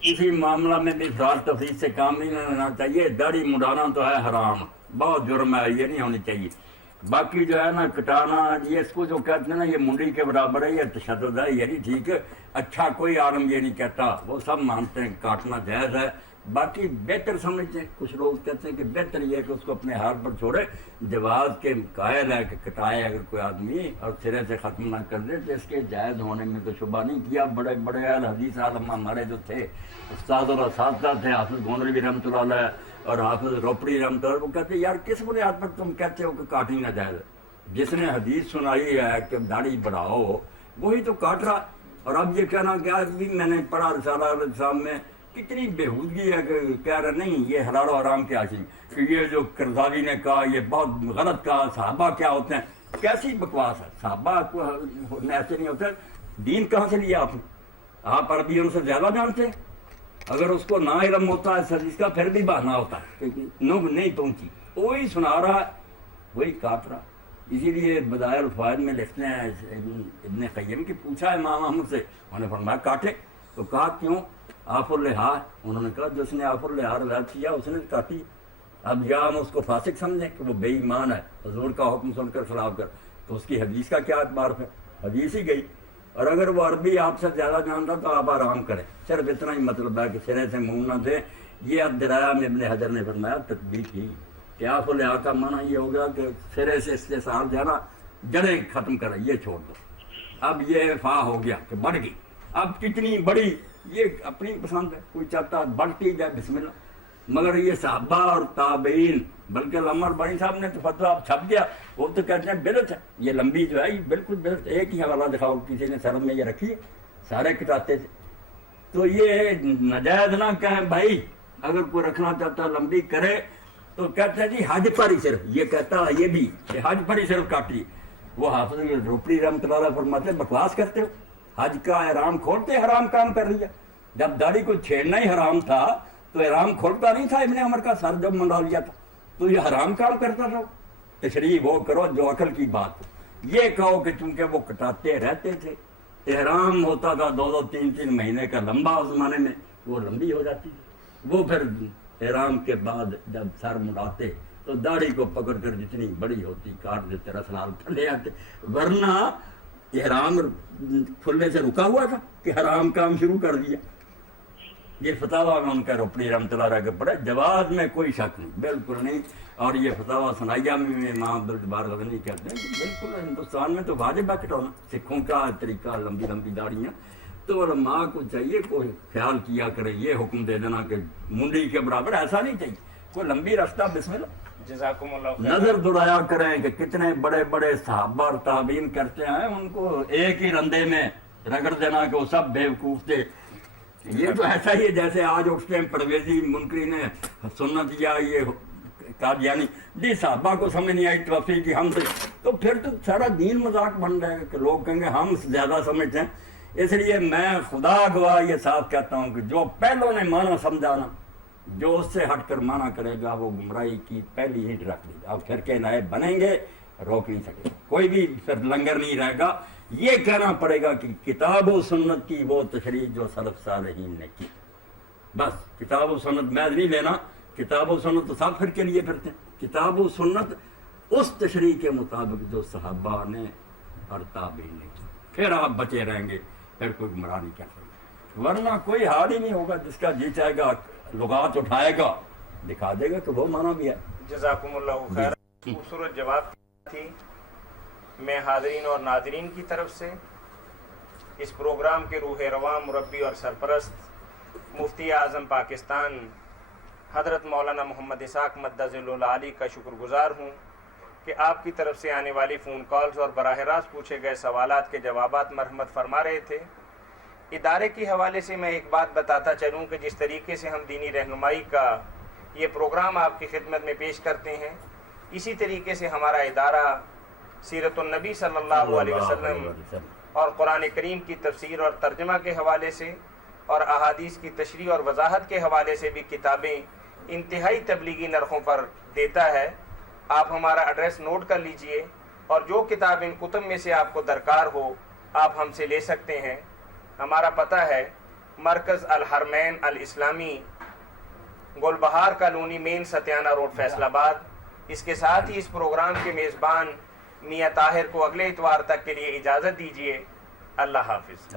کسی معاملہ میں بھی سوال تفریح سے کام نہیں لینا چاہیے. داڑھی مڈانا تو ہے حرام، بہت جرم ہے، یہ نہیں ہونی چاہیے. باقی جو ہے نا کٹانا، یہ اس کو جو کہتے ہیں نا یہ منڈی کے برابر ہے، یہ تشدد ہے، یہ نہیں ٹھیک ہے. اچھا کوئی عالم یہ نہیں کہتا، وہ سب مانتے ہیں کاٹنا جائز ہے. باقی بہتر سمجھتے ہیں، کچھ لوگ کہتے ہیں کہ بہتر یہ ہے کہ اس کو اپنے حال پر چھوڑے. جواز کے قائل ہے کہ کٹائے اگر کوئی آدمی اور سرے سے ختم نہ کر دے تو اس کے جائز ہونے میں تو شبہ نہیں کیا. بڑے بڑے اہل حدیث عالم ہمارے جو تھے، استاد اور اساتذہ تھے، حافظ گونڈوی رحمۃ اللہ علیہ اور حافظ روپڑی رحمۃ اللہ، وہ کہتے ہیں یار کس بنیاد پر تم کہتے ہو کہ کاٹی نہ جائز؟ جس نے حدیث سنائی ہے کہ داڑھی بڑھاؤ وہی تو کاٹ رہا. اور اب یہ کہنا کہ آج بھی میں نے پڑھا رسالہ صاحب میں، کتنی بےہودگی ہے کہ کہہ رہے نہیں یہ حلال و حرام کے حاصل، کہ یہ جو کرزاوی نے کہا یہ بہت غلط کہا. صحابہ کیا ہوتے ہیں؟ کیسی بکواس ہے، صحابہ کو ایسے نہیں ہوتے. دین کہاں سے لیا آپ نے؟ آپ عربی ان سے زیادہ جانتے ہیں. اگر اس کو نہ علم ہوتا ہے حدیث کا پھر بھی بہانہ ہوتا ہے، نوب نہیں پہنچی، وہی سنا رہا ہے وہی کاٹ رہا. اسی لیے بدائع الفوائد میں لکھتے ہیں ابن قیم کی، پوچھا امام احمد سے، انہوں نے فرمایا کاٹے. تو کہا کیوں؟ آف اللحا. انہوں نے کہا جس نے آف اللحا روایت کیا اس نے کاٹی. اب یا ہم اس کو فاسق سمجھیں کہ وہ بے ایمان ہے، حضور کا حکم سن کر خلاف کر، تو اس کی حدیث کا کیا اعتبار ہے؟ حدیث ہی گئی. اور اگر وہ عربی آپ سے زیادہ جانتا تو آپ آرام کریں. صرف اتنا ہی مطلب ہے کہ سرے سے منہ نہ دیں. یہ الدرایا میں ابن حجر نے فرمایا تطبیق کی کہ آف اللحا کا معنی یہ ہوگا کہ سرے سے استحصال جو ہے نا جڑیں ختم کریں، یہ چھوڑ دو. اب یہ فا ہو گیا کہ بڑھ گئی. اب کتنی بڑی یہ اپنی پسند ہے، کوئی چاہتا بڑھتی جائے بسم اللہ. مگر یہ صحابہ اور تابعین، بلکہ علامہ البانی صاحب نے تو فتویٰ اب چھپ گیا، وہ تو کہتے ہیں بدعت ہے. یہ لمبی جو ہے یہ بالکل بدعت. ایک ہی حوالہ دکھاؤ کسی نے سر میں یہ رکھی، سارے کٹاتے تھے. تو یہ ناجائز نہ کہیں بھائی. اگر کوئی رکھنا چاہتا لمبی کرے تو کہتے ہیں جی حج پر ہی صرف، یہ کہتا ہے یہ بھی کہ حج پر ہی صرف کاٹیے. وہ حافظ روپڑی رحمۃ اللہ علیہ فرماتے بکواس کرتے ہو، حج کا احرام کھولتے حرام کام کر لیا. جب داڑھی کو چھیڑنا ہی حرام تھا تو احرام کھولتا نہیں تھا. ابن عمر کا سر جب منڈا لیا تھا تو یہ حرام کام کرتا تھا. تشریح وہ کرو جو عقل کی بات ہو. یہ کہو کہ چونکہ وہ کٹاتے رہتے تھے, احرام ہوتا تھا 2-3 مہینے کا لمبا, اس زمانے میں وہ لمبی ہو جاتی تھی. وہ پھر احرام کے بعد جب سر مڑاتے تو داڑھی کو پکڑ کر جتنی بڑی ہوتی کاٹ دیتے, رسلال پھلے آتے. ورنہ احرام کھلنے سے رکا ہوا تھا کہ حرام کام شروع کر دیا. یہ فتاویٰ میں ان کا روپنی رحمۃ اللہ علیہ کے پڑھے, جواز میں کوئی شک نہیں, بالکل نہیں. اور یہ فتاویٰ سنائیہ میں امام عبدالجبار غزنوی کہتے ہیں کہ بالکل ہندوستان میں تو واجب ہے کٹانا, سکھوں کا طریقہ لمبی لمبی داڑیاں. تو علماء کو چاہیے کوئی خیال کیا کرے, یہ حکم دے دینا کہ منڈی کے برابر, ایسا نہیں چاہیے. کوئی لمبی رستہ بسم اللہ. جزاکم اللہ خیر. نظر دہرایا کریں کہ کتنے بڑے بڑے صحابہ اور تابعین کرتے ہیں, ان کو ایک ہی رندے میں رگڑ دینا کہ وہ سب بیوقوف تھے. یہ تو ایسا ہی ہے جیسے آج اٹھتے ہیں پرویزی منکری نے سنت یا یہ قادیانی جی صحابہ کو سمجھ نہیں آئی توفیق کی ہم سے, تو پھر تو سارا دین مذاق بن جائے گا کہ لوگ کہیں گے ہم زیادہ سمجھتے ہیں. اس لیے میں خدا گواہ یہ صاف کہتا ہوں کہ جو پہلوں نے مانا سمجھانا, جو اس سے ہٹ کر مانا کرے گا وہ گمراہی کی پہلی ہٹ رکھ دے گا. اب فرقے نئے بنیں گے, روک نہیں سکے, کوئی بھی پھر لنگر نہیں رہے گا. یہ کہنا پڑے گا کہ کتاب و سنت کی وہ تشریح جو سلف صالحین نے کی. بس کتاب و سنت میں نہیں لینا, کتاب و سنت تو سب فرقے لیے پھرتے ہیں. کتاب و سنت اس تشریح کے مطابق جو صحابہ نے اور تابعین نے کی, پھر آپ بچے رہیں گے, پھر کوئی گمراہ نہیں کر سکے. ورنہ کوئی حال ہی نہیں ہوگا, جس کا جی چاہے گا لغات اٹھائے گا, دکھا دے گا کہ وہ مانا بھی ہے. جزاکم اللہ خیر. خوبصورت جواب تھی. میں حاضرین اور ناظرین کی طرف سے اس پروگرام کے روح رواں, مربی اور سرپرست مفتی اعظم پاکستان حضرت مولانا محمد اسحاق مدظل العالی کا شکر گزار ہوں کہ آپ کی طرف سے آنے والی فون کالز اور براہ راست پوچھے گئے سوالات کے جوابات مرحمت فرما رہے تھے. ادارے کے حوالے سے میں ایک بات بتاتا چلوں کہ جس طریقے سے ہم دینی رہنمائی کا یہ پروگرام آپ کی خدمت میں پیش کرتے ہیں, اسی طریقے سے ہمارا ادارہ سیرت النبی صلی اللہ علیہ وسلم اور قرآن کریم کی تفسیر اور ترجمہ کے حوالے سے اور احادیث کی تشریح اور وضاحت کے حوالے سے بھی کتابیں انتہائی تبلیغی نرخوں پر دیتا ہے. آپ ہمارا ایڈریس نوٹ کر لیجئے, اور جو کتاب ان کتب میں سے آپ کو درکار ہو آپ ہم سے لے سکتے ہیں. ہمارا پتہ ہے مرکز الحرمین الاسلامی, گل بہار کالونی, مین ستیانہ روڈ, فیصل آباد. اس کے ساتھ ہی اس پروگرام کے میزبان میاں طاہر کو اگلے اتوار تک کے لیے اجازت دیجیے. اللہ حافظ.